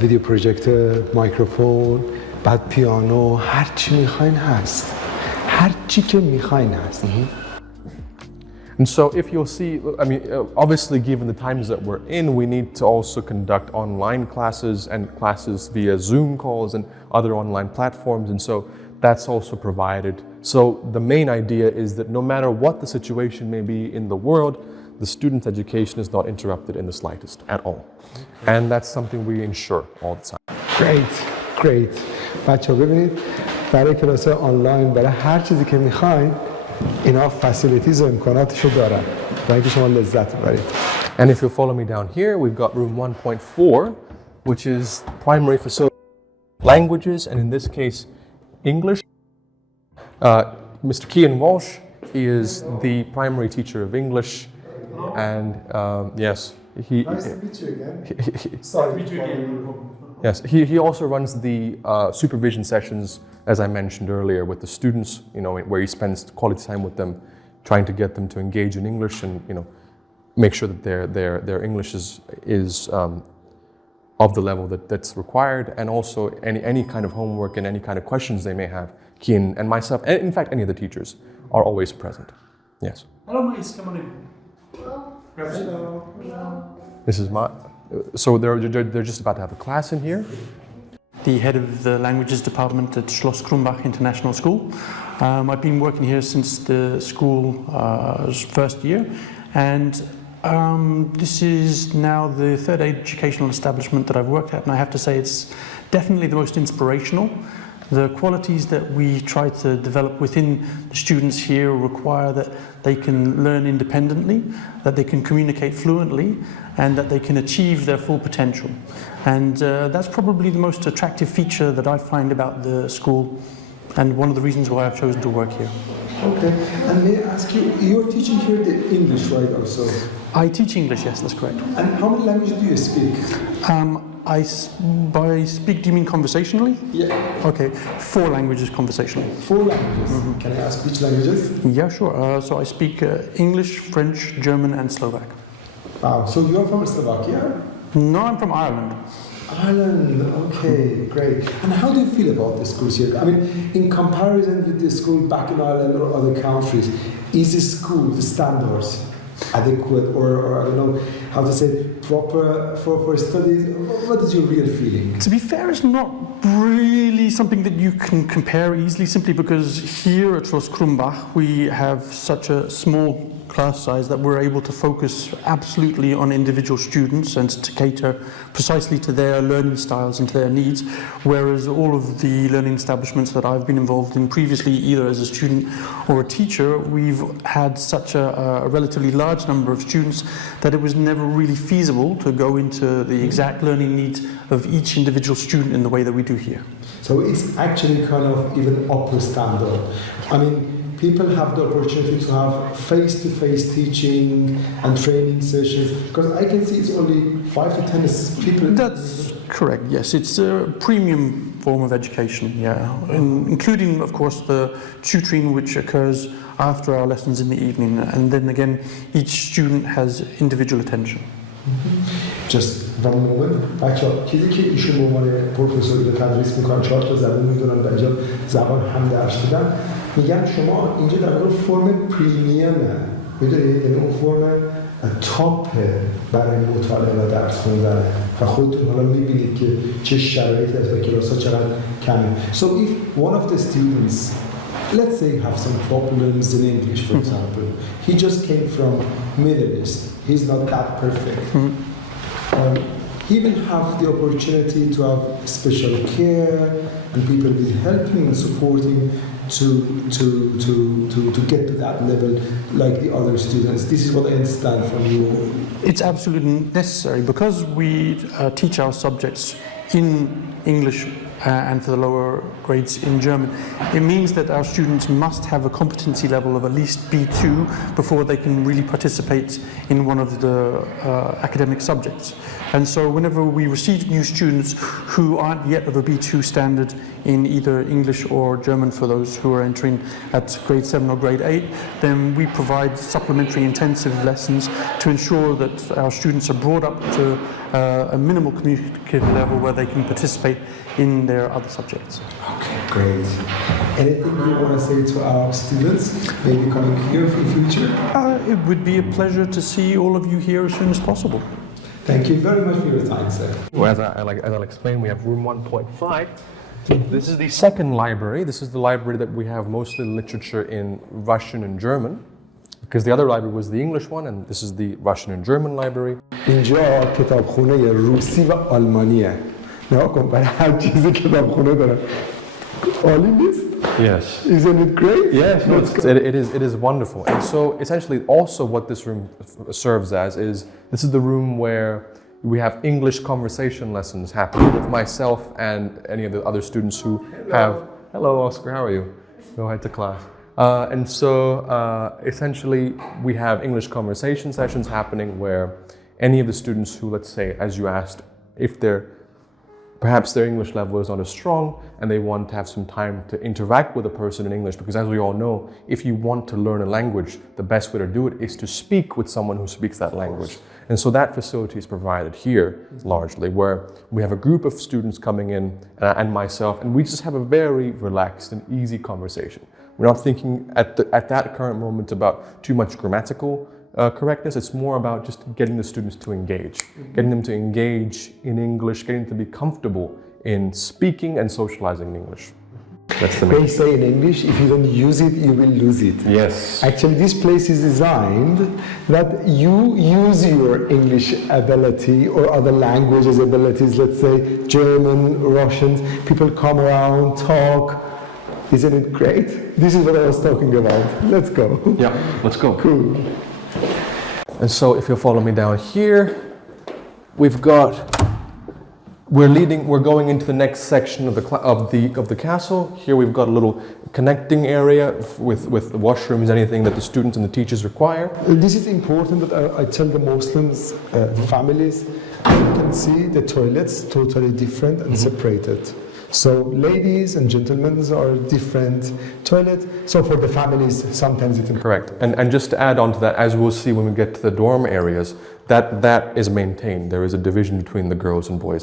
ویدیو پروژکتور، میکروفون، بعد پیانو، هر چی می‌خواین هست. هر چی که می‌خواین هست. And so if you'll see, obviously given the times that we're in, we need to also conduct online classes and classes via Zoom calls and other online platforms. And so that's also provided. So the main idea is that no matter what the situation may be in the world, the student's education is not interrupted in the slightest at all. And that's something we ensure all the time. Great. بچه‌ها ببینید برای کلاس آنلاین برای هر چیزی که می‌خواین اینا فسیلیتیز و امکاناتشو دارن برای اینکه شما لذت ببرید. And if you follow me down here, we've got room 1.4, which is primary facility languages, and in this case, English. Mr. Kean Walsh, he is the primary teacher of English, and yes, he. Nice to meet you again. Sorry to meet you again. Yes, he also runs the supervision sessions, as I mentioned earlier, with the students. Where he spends quality time with them, trying to get them to engage in English and make sure that their English is of the level that's required, and also any kind of homework and any kind of questions they may have. Kean and myself, and in fact any of the teachers, are always present. Yes. Hello, Mice, come on in. Hello. This is my. So they're just about to have a class in here. The head of the languages department at Schloss Krumbach International School. I've been working here since the school's first year, and this is now the third educational establishment that I've worked at, and I have to say it's definitely the most inspirational. The qualities that we try to develop within the students here require that they can learn independently, that they can communicate fluently, and that they can achieve their full potential. And that's probably the most attractive feature that I find about the school, and one of the reasons why I've chosen to work here. Okay, and may I ask you, you're teaching here the English, right, also? I teach English, yes, that's correct. And how many languages do you speak? By speak, do you mean conversationally? Yeah. Okay, 4 languages conversationally. 4 languages. Can I ask which languages? Yeah, sure. So I speak English, French, German, and Slovak. Wow, so you're from Slovakia? No, I'm from Ireland. Ireland, okay, great. And how do you feel about the schools here? I mean, in comparison with the school back in Ireland or other countries, is the school, the standards, adequate or I don't know, how to say, proper for studies? What is your real feeling? To be fair, it's not really something that you can compare easily, simply because here at Schloss Krumbach we have such a small class size that we're able to focus absolutely on individual students and to cater precisely to their learning styles and to their needs, whereas all of the learning establishments that I've been involved in previously, either as a student or a teacher, we've had such a relatively large number of students that it was never really feasible to go into the exact learning needs of each individual student in the way that we do here. So it's actually kind of even upper standard. I mean, people have the opportunity to have face-to-face teaching and training sessions, because I can see it's only 5 to 10 people. That's correct, yes. It's a premium form of education, yeah. Including, of course, the tutoring which occurs after our lessons in the evening. And then again, each student has individual attention. Just one moment. بچه‌ها چیزی که ایشون به عنوان پروفسوری تدریس میکنن 4 تا زبان میدونن و اینجا زبان هم درس میدن، میگن شما اینجا در واقع فرم پریمیومه، میدونید، یعنی اون فرم تاپ برای مطالعه و درس خوندن و خودتون حالا میبینید که چه شرایطی هست و کلاس‌ها چقدر کمه. So if one of the students, let's say, have some problems in English, for example, he just came from Middle East, he's not that perfect. He will have the opportunity to have special care, and people will help him and support him to get to that level like the other students. This is what I understand from you. It's absolutely necessary because we teach our subjects in English and for the lower grades in German. It means that our students must have a competency level of at least B2 before they can really participate in one of the academic subjects. And so whenever we receive new students who aren't yet of a B2 standard in either English or German for those who are entering at grade 7 or grade 8, then we provide supplementary intensive lessons to ensure that our students are brought up to a minimal communicative level where they can participate in their other subjects. Okay, great. Anything you want to say to our students, maybe coming here in future? It would be a pleasure to see all of you here as soon as possible. Thank you very much for your time, sir. Well, as I'll explain, we have room 1.5. This is the second library. This is the library that we have mostly literature in Russian and German, because the other library was the English one, and this is the Russian and German library. اینجا کتابخونه روسی و آلمانیه. نگاه کن، برای هر چیزی کتابخونه داره. عالی نیست؟ Yes. Isn't it great? Yes, no, it is wonderful. And so essentially also what this room serves as is, this is the room where we have English conversation lessons happening with myself and any of the other students who have, hello Oscar, how are you? Go ahead to class. And so essentially we have English conversation sessions happening where any of the students who, let's say, as you asked, if perhaps their English level is not as strong and they want to have some time to interact with a person in English, because as we all know, if you want to learn a language, the best way to do it is to speak with someone who speaks that language. And so that facility is provided here largely, where we have a group of students coming in and myself, and we just have a very relaxed and easy conversation. We're not thinking at that current moment about too much grammatical correctness. It's more about just getting the students to engage, getting them to engage in English, getting them to be comfortable in speaking and socializing in English. That's the main. They say in English, if you don't use it, you will lose it. Yes. Actually, this place is designed that you use your English ability or other languages abilities, let's say German, Russian, people come around, talk. Isn't it great? This is what I was talking about. Let's go. Yeah, let's go. Cool. And so if you'll follow me down here, we're going into the next section of the castle. Here we've got a little connecting area with the washrooms, anything that the students and the teachers require. This is important that I tell the Muslims families, you can see the toilets totally different and separated. So ladies and gentlemen are different toilet. So for the families, sometimes it's correct. And just to add on to that, as we'll see when we get to the dorm areas, that is maintained. There is a division between the girls and boys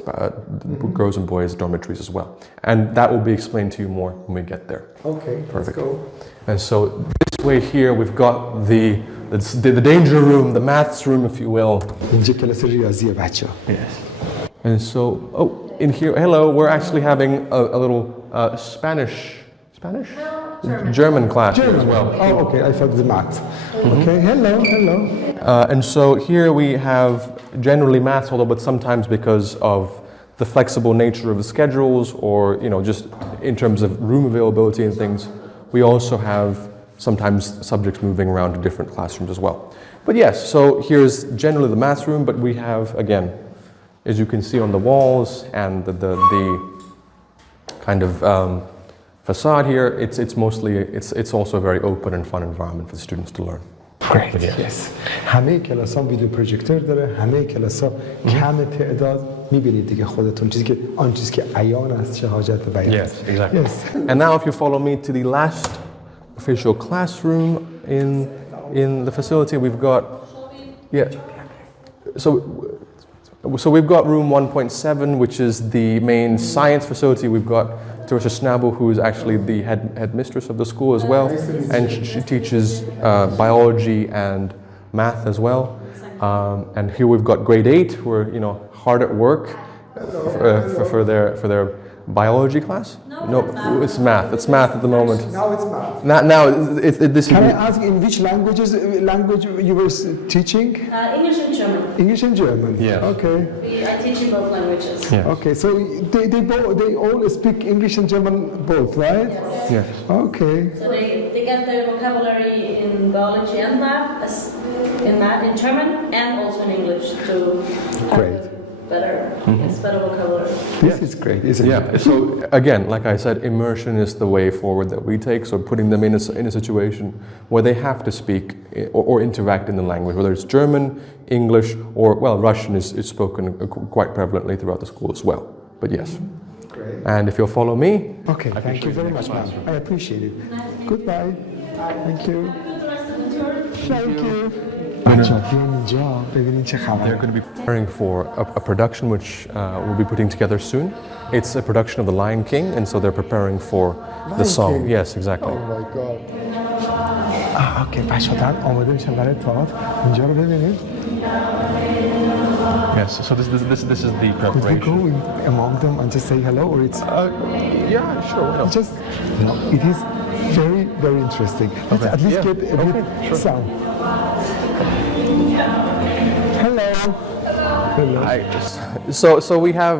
dormitories as well, and that will be explained to you more when we get there. Okay, perfect. Let's go. And so this way here we've got the the danger room, the maths room, if you will. اینجا کلاس ریاضیه بچه. And so, in here, hello, we're actually having a little Spanish? German class here as well. Oh, okay, I thought the math. Okay, hello. And so here we have generally maths, but sometimes because of the flexible nature of the schedules or, just in terms of room availability and things, we also have sometimes subjects moving around to different classrooms as well. But yes, so here's generally the maths room, but we have, again, as you can see on the walls and the kind of facade here, it's also a very open and fun environment for the students to learn. Great, yes. همه کلاس ها ویدیو پروژکتور داره، همه کلاس ها کم تعداد، میبینید دیگه خودتون آن چیزی که عیان است چه حاجت بیان. Yes, exactly. Yes. And now if you follow me to the last official classroom in the facility, we've got, so we've got room 1.7, which is the main science facility. We've got Teresa Schnabel, who is actually the headmistress of the school as well, and she teaches biology and math as well. And here we've got grade 8, who are hard at work for their biology class. No, it's math. It's math at the moment. Now it's math. Now this. Can I ask in which language you were teaching? English and German. English and German. Yeah. Okay. I teach in both languages. Yeah. Okay, so they all speak English and German both, right? Yes. Yeah. Okay. So they get their vocabulary in biology and math, in German and also in English to have better vocabulary. This is great, isn't it? Yeah. So again, like I said, immersion is the way forward that we take. So putting them in a situation where they have to speak or interact in the language, whether it's German, English, or Russian is spoken quite prevalently throughout the school as well. But yes. Great. And if you'll follow me. Okay, thank you very much, ma'am. I appreciate it. Goodbye. Thank you. Thank you. They're going to be preparing for a production which we'll be putting together soon. It's a production of The Lion King, and so they're preparing for the song. King. Yes, exactly. Oh my God. Okay, بچه‌ها دارن آماده میشن برای تئاتر. اینجا رو ببینید. Yes. So this is the Could we go preparation. among them and just say hello, or it's Yeah, sure. just it is very, very interesting. Let's at least get a bit sound. Hello. So we have,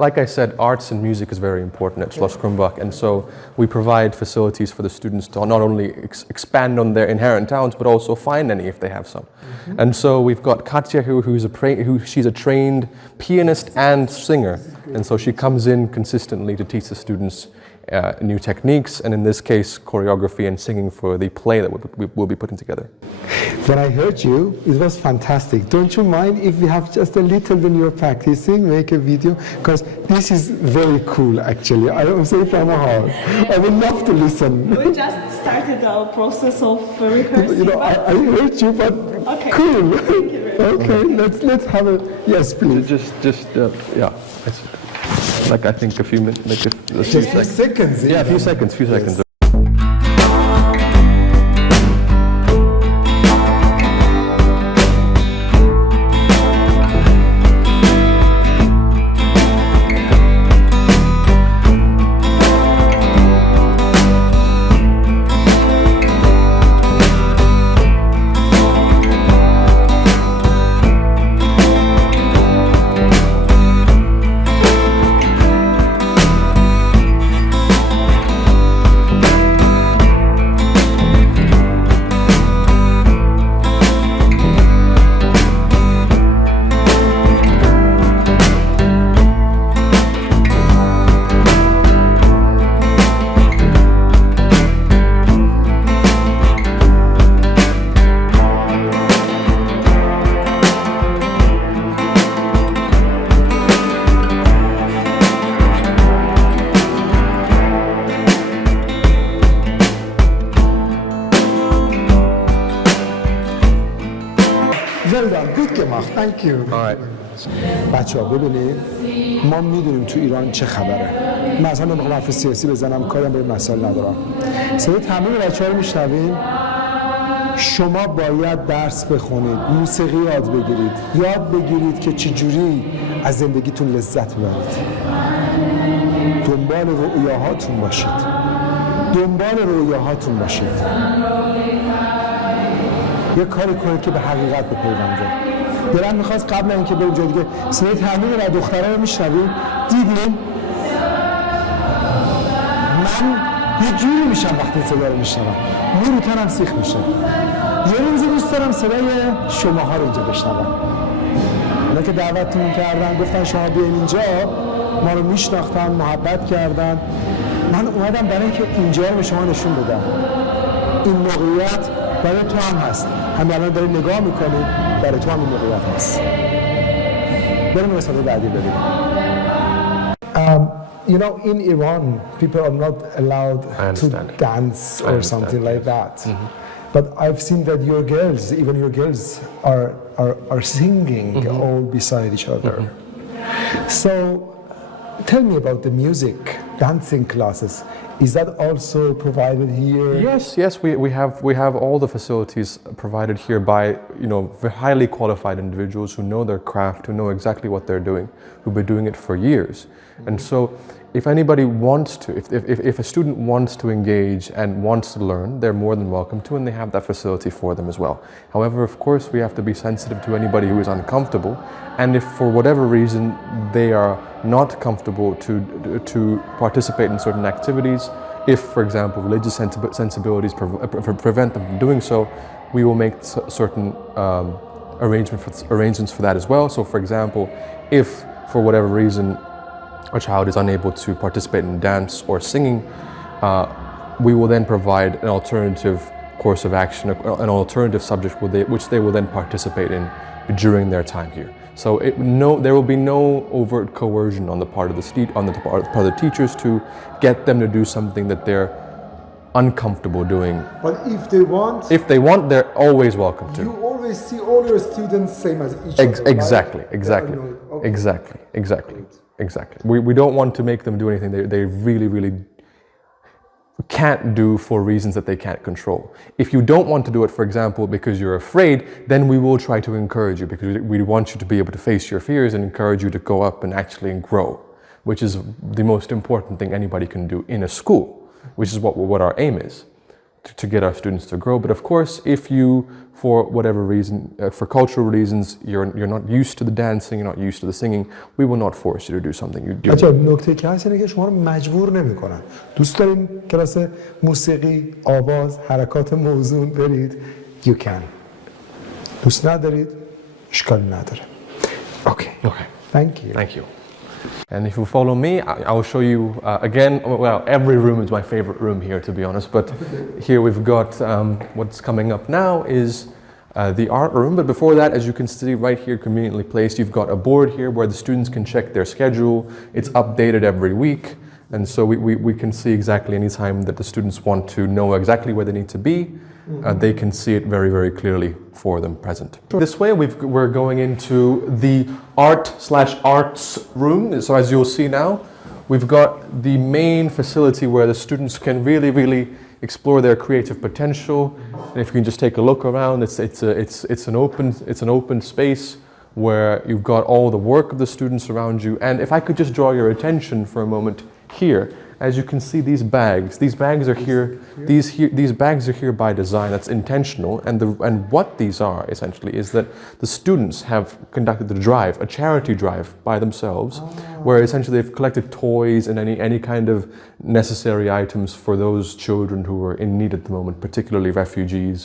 like I said, arts and music is very important at Schloss Krumbach, and so we provide facilities for the students to not only expand on their inherent talents, but also find any if they have some. And so we've got Katja, she's a trained pianist and singer, and so she comes in consistently to teach the students new techniques, and in this case, choreography and singing for the play that we'll be putting together. When I heard you, it was fantastic. Don't you mind if we have just a little when you're practicing, make a video? Because this is very cool, actually. I am saying from my heart. I would love to listen. We just started the process of rehearsing. I heard you, but Okay. cool. Thank you very much. Okay, let's have a yes, please. Yeah. Like I think a few minutes, like a few seconds. Yeah, a few seconds. Well done, good gemacht, thank you. All right. بچه‌ها ببینید ما میدونیم تو ایران چه خبره. من اصلا نمیخوام حرف سیاسی بزنم، کارم به این مسائل ندارم. صدای تمرین بچه‌ها رو میشنویم؟ شما باید درس بخونید، موسیقی یاد بگیرید که چجوری از زندگیتون لذت ببرید. دنبال رؤیاهاتون باشید. یه کاری کنید که به حقیقت بپیونده. دلم میخواست قبل اینکه بریم جای دیگه صدای ترمیم و دخترها رو میشنویم. دیدین من یه جوری میشم وقتی صدا رو میشنوم، مو رو تنم سیخ میشه. یه روزی دوست دارم صدای شماها رو اینجا بشنوم. اونا که دعوتتون کردن گفتن شما بیاین اینجا، ما رو میشناختن، محبت کردن. من اومدم برای اینکه اینجا رو به شما نشون بدم. این موقعیت برای تو هم هست. همین الان داری نگاه میکنی، برای تو هم این موقعیت هست. بریم مثال بعدی ببینیم. You know, in Iran, people are not allowed to dance or something like that. But I've seen that your girls, even your girls, are singing all beside each other. So, tell me about the music, dancing classes. Is that also provided here? Yes, we have all the facilities provided here by highly qualified individuals who know their craft, who know exactly what they're doing, who've been doing it for years. And so if anybody wants to, if a student wants to engage and wants to learn, they're more than welcome to, and they have that facility for them as well. However, of course, we have to be sensitive to anybody who is uncomfortable, and if for whatever reason they are not comfortable to participate in certain activities, if, for example, religious sensibilities prevent them from doing so, we will make certain arrangements for that as well. So, for example, if for whatever reason a child is unable to participate in dance or singing, we will then provide an alternative course of action, an alternative subject which they will then participate in during their time here. So there will be no overt coercion on the part of the teachers to get them to do something that they're uncomfortable doing. But if they want, they're always welcome to. You always see all your students same as each other. Exactly. We don't want to make them do anything they really can't do for reasons that they can't control. If you don't want to do it, for example, because you're afraid, then we will try to encourage you, because we want you to be able to face your fears and encourage you to go up and actually grow, which is the most important thing anybody can do in a school, which is what our aim is, to get our students to grow. But of course, if you, for whatever reason, for cultural reasons, you're not used to the dancing, you're not used to the singing, we will not force you to do something. بچه‌ها نکته که هست اینه که شما رو مجبور نمی‌کنن. دوست دارین کلاس موسیقی، آواز، حرکات موزون برید، you can. دوست ندارید، اشکال نداره. Okay. Thank you. And if you follow me, I'll show you again. Well, every room is my favorite room here, to be honest. But here we've got what's coming up now is the art room. But before that, as you can see right here, conveniently placed, you've got a board here where the students can check their schedule. It's updated every week, and so we can see exactly any time that the students want to know exactly where they need to be. They can see it very clearly for them present. This way we're going into the art/arts room. So as you'll see now, we've got the main facility where the students can really explore their creative potential. And if you can just take a look around, it's an open space where you've got all the work of the students around you. And if I could just draw your attention for a moment here. As you can see, these bags are here. These bags are here by design. That's intentional. And what these are essentially is that the students have conducted a charity drive by themselves, where essentially they've collected toys and any kind of necessary items for those children who are in need at the moment, particularly refugees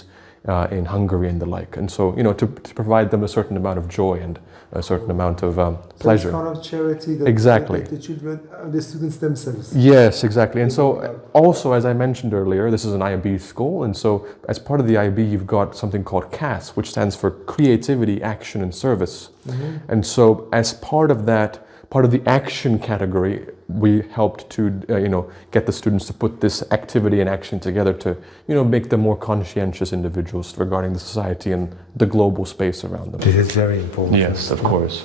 in Hungary and the like. And so, to provide them a certain amount of joy and a certain amount of pleasure. So it's kind of charity that exactly. The children, the students themselves. Yes, exactly. And so also, as I mentioned earlier, this is an IB school. And so as part of the IB, you've got something called CAS, which stands for Creativity, Action and Service. And so as part of that, part of the action category we helped to get the students to put this activity and action together to make them more conscientious individuals regarding the society and the global space around them. This is very important. Yes, of course.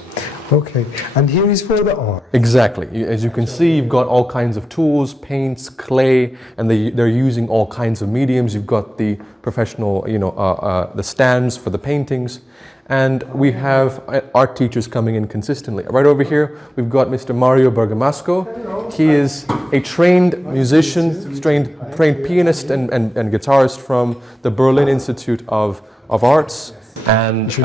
Okay, and here is for the art. Exactly. As you can see, you've got all kinds of tools, paints, clay, and they're using all kinds of mediums. You've got the professional, the stands for the paintings. And we have art teachers coming in consistently. Right over here, we've got Mr. Mario Bergamasco. He is a trained musician, trained pianist and guitarist from the Berlin Institute of Arts. And he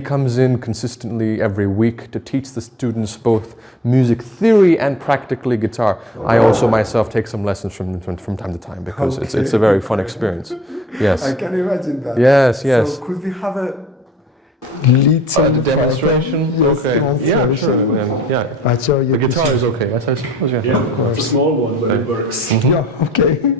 comes in consistently every week to teach the students both music theory and practically guitar. I also myself take some lessons from time to time because it's a very fun experience. Yes. I can imagine that. Yes. So could we have a little demonstration? Yes, Okay. Yeah, sure. Yeah. The guitar is okay. I suppose. Yeah, it's a small one, but it works. Yeah. Okay.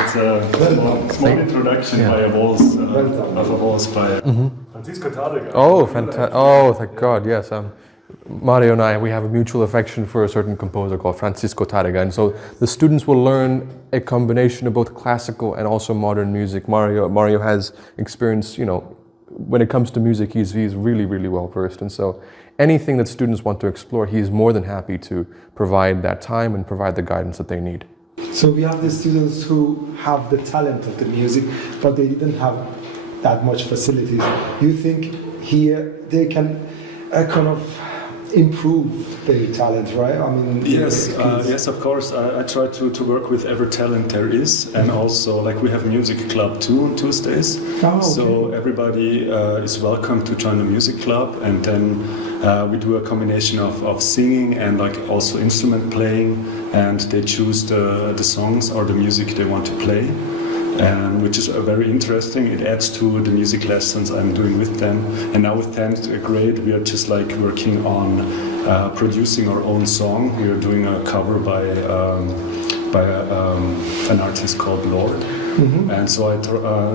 It's a small introduction by a waltz by Francisco Tadega. Oh, thank God, yes. Mario and I, we have a mutual affection for a certain composer called Francisco Tadega, and so the students will learn a combination of both classical and also modern music. Mario has experience, when it comes to music, he's really, really well versed, and so anything that students want to explore, he's more than happy to provide that time and provide the guidance that they need. So we have the students who have the talent of the music, but they didn't have that much facilities. You think here they can kind of improve their talent, right? I mean, yes, of course. I try to work with every talent there is, and also like we have music club too on Tuesdays. Oh, okay. So everybody is welcome to join the music club, and then we do a combination of singing and like also instrument playing, and they choose the songs or the music they want to play. Which is very interesting. It adds to the music lessons I'm doing with them. And now with 10th grade, we are just like working on producing our own song. We are doing a cover by an artist called Lord. Mm-hmm. And so I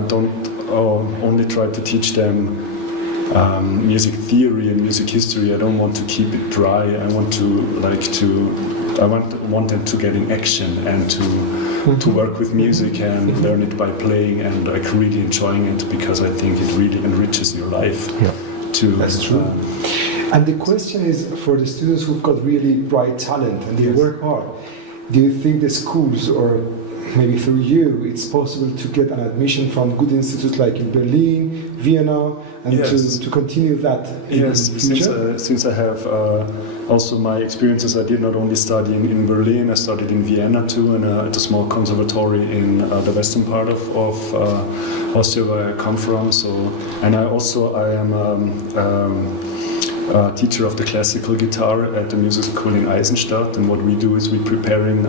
don't only try to teach them music theory and music history. I don't want to keep it dry. I want them to get in action and to work with music and learn it by playing and like really enjoying it, because I think it really enriches your life. Yeah. That's true. And the question is, for the students who've got really bright talent and they work hard, do you think the schools, or maybe through you, it's possible to get an admission from good institutes like in Berlin, Vienna, and to continue that in the future? Since I have also my experiences, I did not only study in Berlin, I studied in Vienna too, and at a small conservatory in the western part of Austria, where I come from. So, and I am a teacher of the classical guitar at the music school in Eisenstadt, and what we do is we're preparing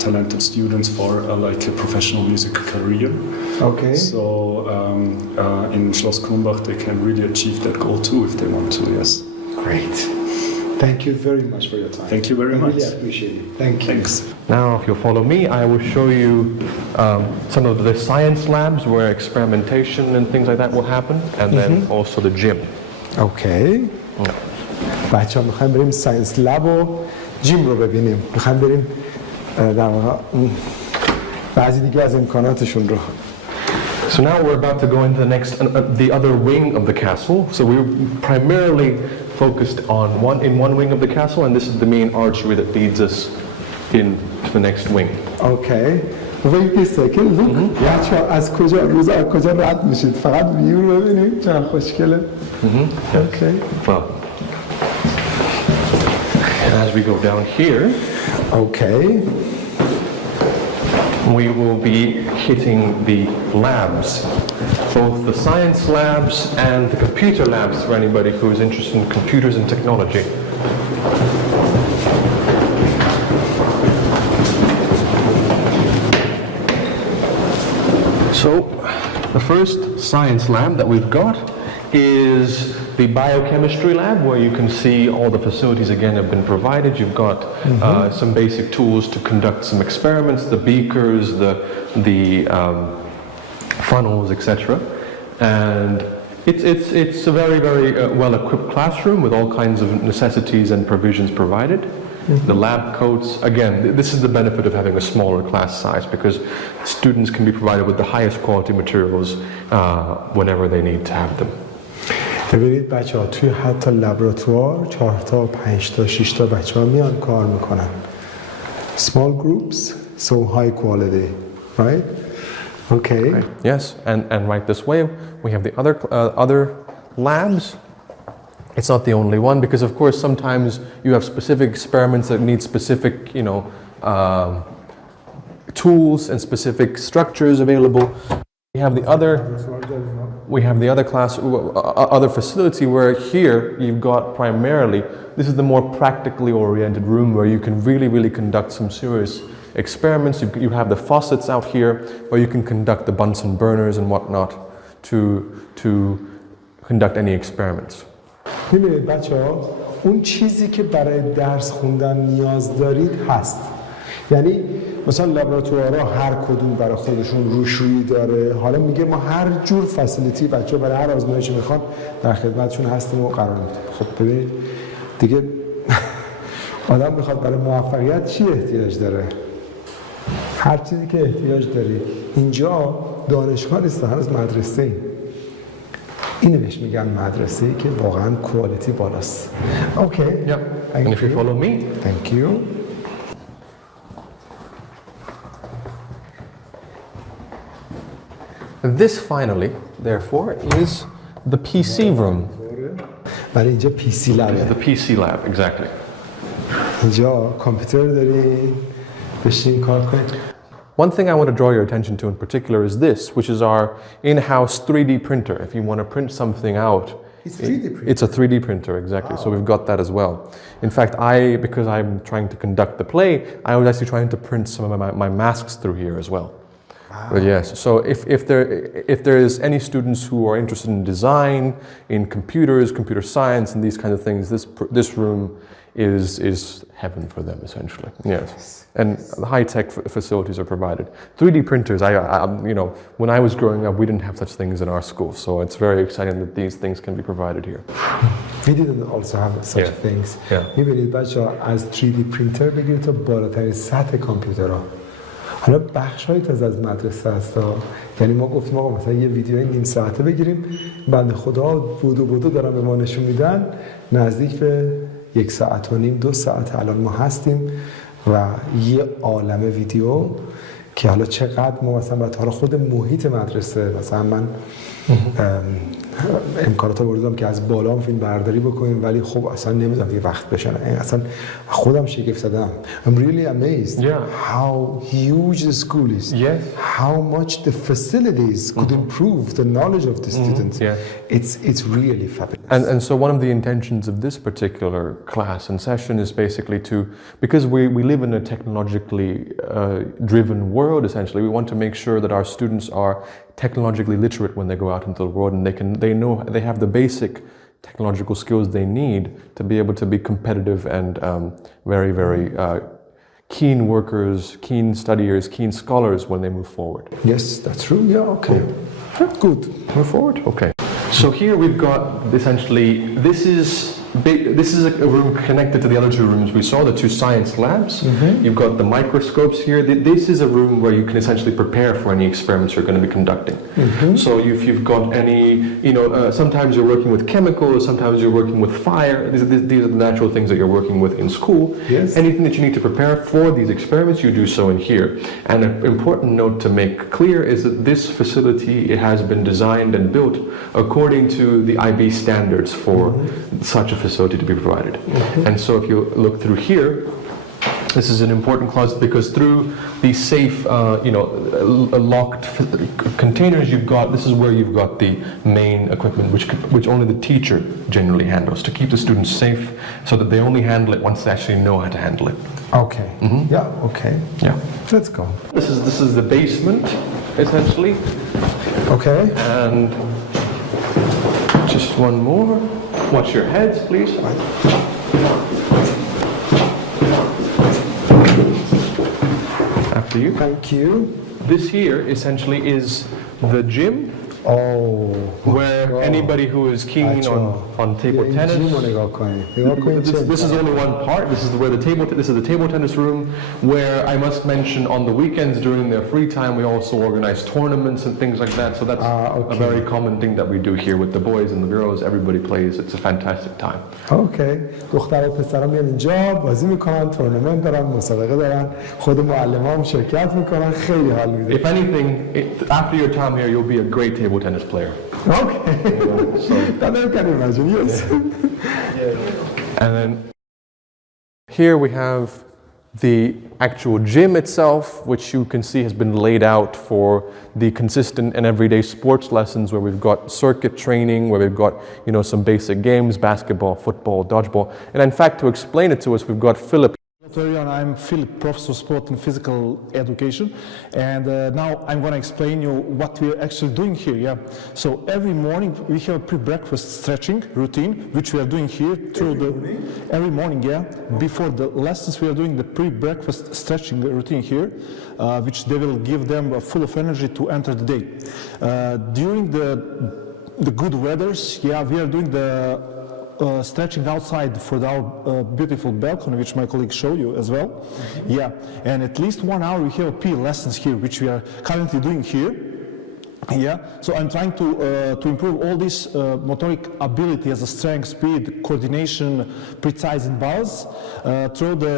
talented students for like a professional music career. Okay. So in Schloss Krumbach they can really achieve that goal too if they want to. Yes. Great. Thank you very much for your time. Thank you very much. I really appreciate it. Thank you. Thanks. Now, if you'll follow me, I will show you some of the science labs where experimentation and things like that will happen, and then also the gym. Okay. بچه‌ها می‌خوایم بریم ساینس لب و جیم رو ببینیم. می‌خوایم بریم در واقع بعضی دیگه از امکاناتشون رو. So now we're about to go into the other wing of the castle. So we're primarily focused on one wing of the castle, and this is the main archery that leads us into the next wing. Okay. Wait a second. Look. بچه‌ها از کجا رد میشید؟ فقط ویو رو ببینید. چقدر خوشگله. Okay. Well. as we go down here, Okay. we will be hitting the labs, both the science labs and the computer labs for anybody who is interested in computers and technology. So, the first science lab that we've got is the biochemistry lab, where you can see all the facilities again have been provided. You've got some basic tools to conduct some experiments, the beakers, the funnels, etc. And it's a very, very well-equipped classroom with all kinds of necessities and provisions provided. The lab coats, again, this is the benefit of having a smaller class size, because students can be provided with the highest quality materials whenever they need to have them. ببینید بچه ها توی حتی لابراتوار 4 تا 5 تا 6 تا بچه ها میان کار میکنن. Small groups, so high quality, right? Okay. Right. Yes, and right this way we have the other labs. It's not the only one, because of course sometimes you have specific experiments that need specific, tools and specific structures available. We have the other facility where here you've got primarily, this is the more practically oriented room where you can really conduct some serious experiments. You have the faucets out here where you can conduct the Bunsen burners and whatnot to conduct any experiments. می‌بینید بچه‌ها اون چیزی که برای درس خوندن نیاز دارید هست. یعنی مثلا لابراتوارها هر کدوم برای خودشون روشویی داره. حالا میگه ما هر جور فسیلیتی بچه‌ها برای هر آزمایشی میخوان در خدمتشون هستیم و قرار میدیم. خب ببینید دیگه آدم میخواد برای موفقیت چی احتیاج داره؟ هر چیزی که احتیاج داری. اینجا دانشگاه نیست، هنوز مدرسه ای. اینو بهش میگن مدرسه ای که واقعا کوالیتی بالاست. اوکی. Yeah. And if you follow me. Thank you. This finally, therefore, is the PC room. برای اینجا PC لبه. The PC lab, exactly. اینجا کامپیوتر داری، بشین کار کنید. One thing I want to draw your attention to in particular is this, which is our in-house 3D printer. If you want to print something out, It's 3D printer? It's a 3D printer, exactly. Wow. So we've got that as well. In fact, because I'm trying to conduct the play, I was actually trying to print some of my masks through here as well. Wow. But yes, so if there is any students who are interested in design, in computers, computer science, and these kinds of things, this room is heaven for them, essentially. Yes, and high-tech facilities are provided. 3D printers. When I was growing up, we didn't have such things in our school, so it's very exciting that these things can be provided here. We didn't also have such things. می‌بینید بچه‌ها از 3D پرینتر بگیرید تا بالاترین سطح کامپیوترها. حالا بخش‌های از مدرسه هستا. یعنی ما گفتیم آقا مثلا یه ویدیوی نیم ساعته بگیریم، بنده خدا بودو دارن به ما نشون میدن، نزدیک به 1 ساعت و نیم 2 ساعت الان ما هستیم و یه عالمه ویدیو که حالا چقدر ما مثلا حالا خود محیط مدرسه، مثلا من امکانات آوردم که از بالا فیلم برداری بکنیم، ولی خب اصلا نمیدونم دیگه وقت بشه. اصلا خودم شگفت زدم. I'm really amazed how huge the school is. Yes. How much the facilities could improve the knowledge of the students. It's really fabulous. And so one of the intentions of this particular class and session is basically because we live in a technologically driven world, essentially, we want to make sure that our students are technologically literate when they go out into the world, and they have the basic technological skills they need to be able to be competitive and very, very keen workers, keen studiers, keen scholars when they move forward. Yes, that's true. Yeah, okay. Cool. Good. Move forward? Okay. So here we've got essentially, this is a room connected to the other 2 rooms we saw, the 2 science labs. You've got the microscopes here. This is a room where you can essentially prepare for any experiments you're going to be conducting. So if you've got any, sometimes you're working with chemicals, sometimes you're working with fire. These are the natural things that you're working with in school. Yes. Anything that you need to prepare for these experiments, you do so in here. And an important note to make clear is that this facility, it has been designed and built according to the IB standards for such a facility to be provided. And so if you look through here, this is an important closet because through these safe, locked containers you've got, this is where you've got the main equipment, which only the teacher generally handles to keep the students safe, so that they only handle it once they actually know how to handle it. Okay. Yeah, okay. Yeah. Let's go. This is the basement, essentially. Okay. And just one more. Watch your heads, please. After you. Thank you. This here essentially is the gym, where anybody who is keen on table tennis. This is only one part. This is the table tennis room, where I must mention on the weekends during their free time we also organize tournaments and things like that. So that's a very common thing that we do here with the boys and the girls. Everybody plays. It's a fantastic time. Okay. دخترها و پسرها میان اینجا بازی میکنن، تورنمنت دارن، مسابقه دارن، خود معلم‌ها شرکت میکنن، خیلی حال میده. If anything, after your time here, you'll be a great table tennis player. Okay. That I can imagine, yes. And then here we have the actual gym itself, which you can see has been laid out for the consistent and everyday sports lessons, where we've got circuit training, where we've got, some basic games, basketball, football, dodgeball. And in fact, to explain it to us, we've got Philip. I'm Philip, professor of sport and physical education, and now I'm going to explain you what we're actually doing here. Yeah, so every morning we have a pre-breakfast stretching routine, which we are doing here every morning. Yeah, before the lessons we are doing the pre-breakfast stretching routine here, which they will give them full of energy to enter the day. During the good weathers, yeah, we are doing the stretching outside for our beautiful balcony, which my colleague showed you as well. Yeah, and at least 1 hour we have PE lessons here, which we are currently doing here. Yeah, so I'm trying to improve all this motoric ability as a strength, speed, coordination, precise and balance through the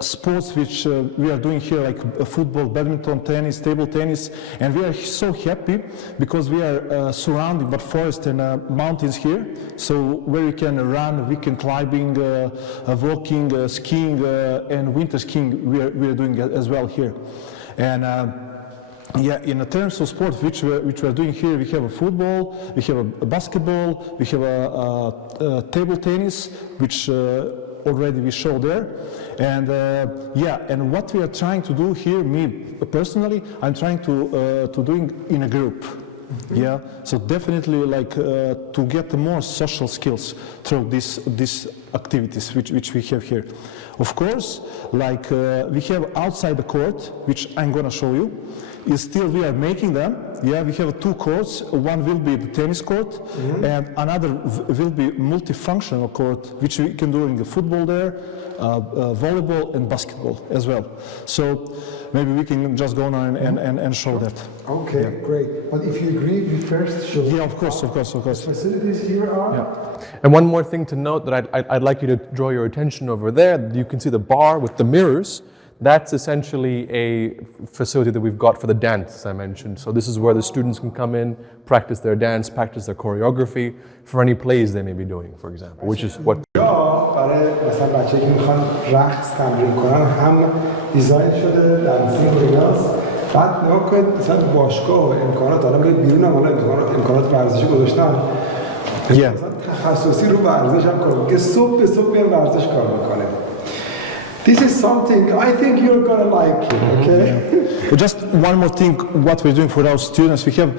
sports which we are doing here, like football, badminton, tennis, table tennis, and we are so happy because we are surrounded by forest and mountains here, so where we can run, weekend climbing, walking, skiing, and winter skiing we are doing as well here. And in terms of sport which we are doing here, we have a football, we have a basketball, we have a table tennis, which already we showed there. And and what we are trying to do here, me personally, I'm trying to doing in a group. Yeah, so definitely like to get more social skills through these activities which we have here. Of course, like we have outside the court, which I'm gonna show you. Is still we are making them. Yeah, we have 2 courts. One will be the tennis court, and another will be multifunctional court, which we can do in the football there, volleyball and basketball as well. So maybe we can just go on and show that. Okay, great. But if you agree, we first show. Yeah, of course. Facilities here are. Yeah. And one more thing to note that I'd like you to draw your attention over there. You can see the bar with the mirrors. That's essentially a facility that we've got for the dance, as I mentioned. So this is where the students can come in, practice their dance, practice their choreography for any plays they may be doing, for example, which is what... برای مثلا بچه‌ای که میخوان رقص تمرین کنن هم دیزاین شده دنسینگ و ایناست. بعد نگاه کنید مثلا باشگاه و امکانات، حالا میگه بیرون هم حالا امکانات ورزشی گذاشتن. مثلا تخصصی رو ورزش هم کار میکنه. صبح به صبح میاد ورزش کار میکنه. This is something I think you're gonna like it, okay? Well, just one more thing, what we're doing for our students, we have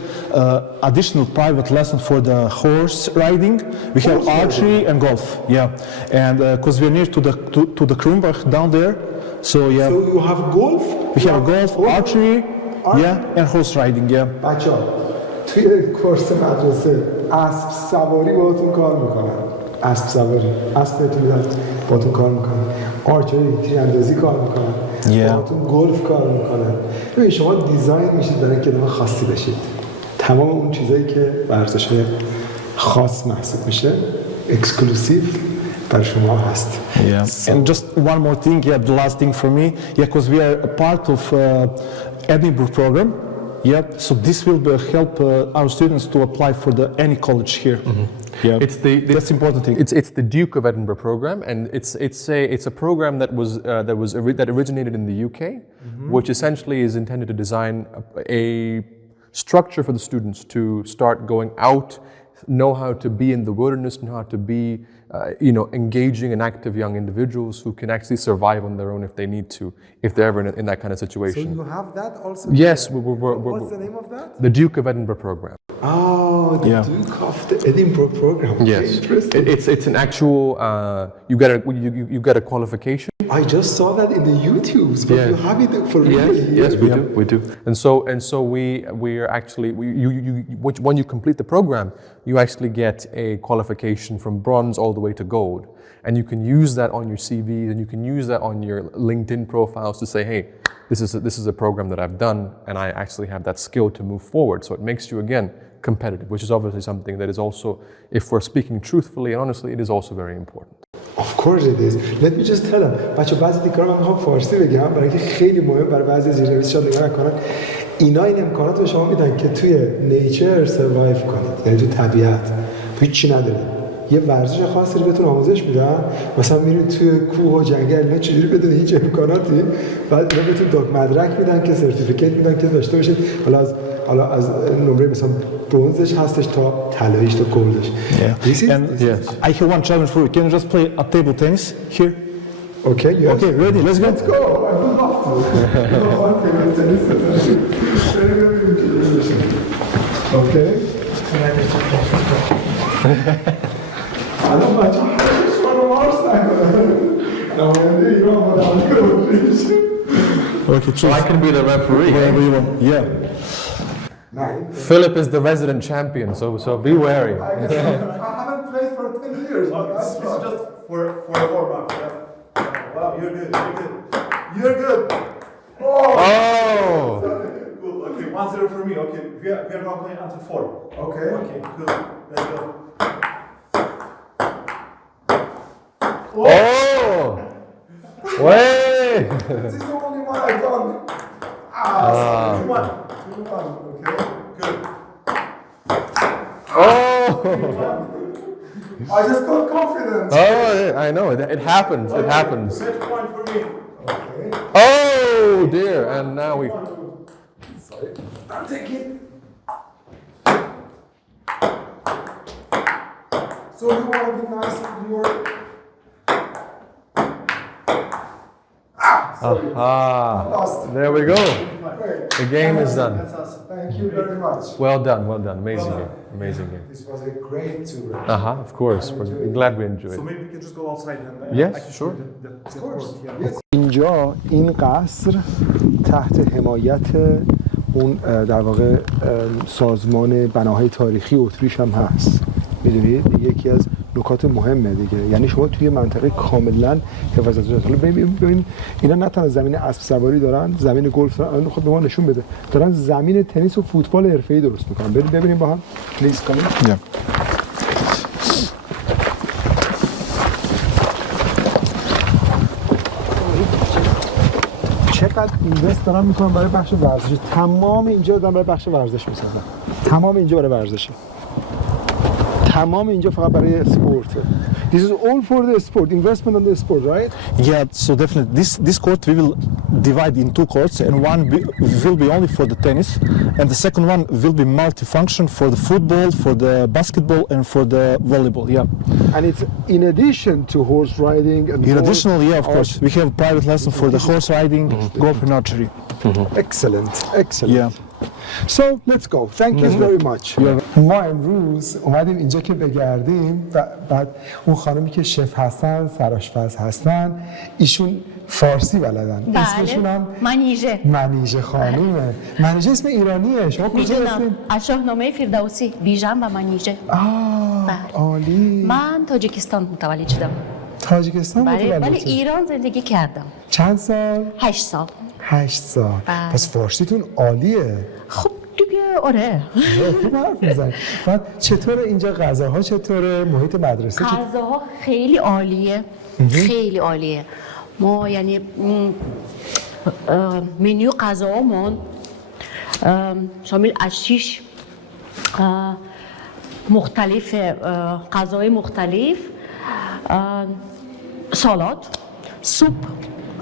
additional private lessons for the horse riding, we have archery and golf, and because we're near to the Kرومبوخ down there, so yeah. So you have golf? We have golf, archery, and horse riding, بچه‌ها توی کورس مدرسه اسب سواری باهاتون کار میکنن. اسب سواری، اسب بهتون میدن باهاتون کار میکنن. آرچری، تیراندازی کار میکنن. باهاتون گلف کار میکنن. ببین شما دیزاین میشید برای اینکه آدم خاصی بشید. تمام اون چیزایی که ورزش‌های خاص محسوب میشه، اکسکلوسیو برای شما هست. And just one more thing, the last thing for me, because we are a part of Edinburgh program. So this will help our students to apply for any college here. Yeah, It's that's important thing. It's the Duke of Edinburgh program, and it's a program that originated in the UK, which essentially is intended to design a structure for the students to start going out, know how to be in the wilderness, know how to be engaging and active young individuals who can actually survive on their own if they need to, if they're ever in that kind of situation. So you have that also? Yes, What's the name of that? The Duke of Edinburgh program. Oh, the Duke of the Edinburgh program. Yes, Interesting. it's an actual. You get a qualification. I just saw that in the YouTubes, but you have it for real. Yes, we do. And so we are actually when you complete the program, you actually get a qualification from bronze all the way to gold, and you can use that on your CVs and you can use that on your LinkedIn profiles to say, hey, this is a program that I've done, and I actually have that skill to move forward. So it makes you again competitive, which is obviously something that is also, if we're speaking truthfully and honestly, it is also very important. Of course it is. Let me just tell them. بچه بعضی دیگه من میخوام فارسی بگم برای اینکه خیلی مهم برای بعضی زیرنویس شاید نگاه نکنن. اینا این امکانات به شما میدن که توی نیچر سروایو کنید، یعنی تو طبیعت هیچی ندارید. یه ورزش خاصی رو بهتون آموزش میدن، مثلا میرید توی کوه و جنگل، اینا چجوری بدون هیچ امکاناتی، بعد اینا بهتون مدرک میدن که سرتیفیکیت میدن که داشته باشید. حالا از نمره مثلا برنزش هستش تا طلاییش تا گلدش. I have one challenge for you. Can you just play a table tennis here? Okay, yes. Okay, ready? Let's go. Let's go. I would love to. One table tennis. Very interesting. Okay. الان بچه شما رو مارس نکنه. آینده ایران با دانگه Okay, So I can be the referee. whatever you want. Yeah. Philip is the resident champion, so be wary. I haven't played for 10 years. This is just for a warm-up. Yeah. Wow, you're good. You're good. Oh! Cool. Okay, 1-0 for me. Okay, we are not playing until 4. Okay. Okay, good. Let's go. Oh! Wait! This is the only one I've done. 2-1. Okay. Good. Oh! I just got confidence. Oh, I know. It happens. It happens. Set point for me. Okay. Oh dear! And now we. Sorry. I'll take it. So you want to be nice with your... Lost. There we go. Great. The game is done. That's us. Thank you very much. Well done. Amazing game. Amazing game. This was a great tour. Of course. We're glad we enjoyed So it. maybe we can just go outside and Yes, actually sure. see the Of course. court. Yeah. اینجا این قصر تحت حمایت اون در واقع سازمان بناهای تاریخی اتریش هم هست. میدونید یکی از نکات مهمه دیگه، یعنی شما توی منطقه کاملا حفاظت شده. حالا ببین اینا نه تنها زمین اسب سواری دارن، زمین گلف دارن، خود به ما نشون بده دارن زمین تنیس و فوتبال حرفه‌ای درست میکنن. بریم ببینیم با هم. پلیز کنیم. چقدر اینوست دارن میکنن برای بخش ورزشی. تمام اینجا دارن برای بخش ورزش میسازن. تمام اینجا برای ورزشه. تمام اینجا فقط برای اسپورته. This is all for the sport, investment on the sport, right? Yeah, so definitely this court we will divide in 2 courts, and one will be only for the tennis, and the second one will be multifunction for the football, for the basketball, and for the volleyball. Yeah. And it's in addition to horse riding and In addition, yeah, of course, we have private lesson for the horse riding, golf, and archery. Excellent. Yeah. So let's go. Thank you very much. ما امروز اومدیم اینجا که بگردیم و بعد اون خانمی که شف هستن، سرآشپز هستن، ایشون فارسی بلدن. اسمشون هم منیژه خانومه. منیژه اسم ایرانیه. شما کجا هستین؟ از شاهنامه فردوسی بیژن و منیژه. عالی. من تاجیکستان متولد شدم. تاجیکستان متولد ولی ایران زندگی کردم. چند سال؟ 8 سال. 8 سال. پس فارسیتون عالیه. خب دیگه آره. خوب حرف میزنی. بعد چطوره اینجا غذاها چطوره؟ محیط مدرسه چطوره؟ غذاها خیلی عالیه. خیلی عالیه. ما یعنی منیو غذاهامون شامل از 6 مختلف غذای مختلف سالاد صبح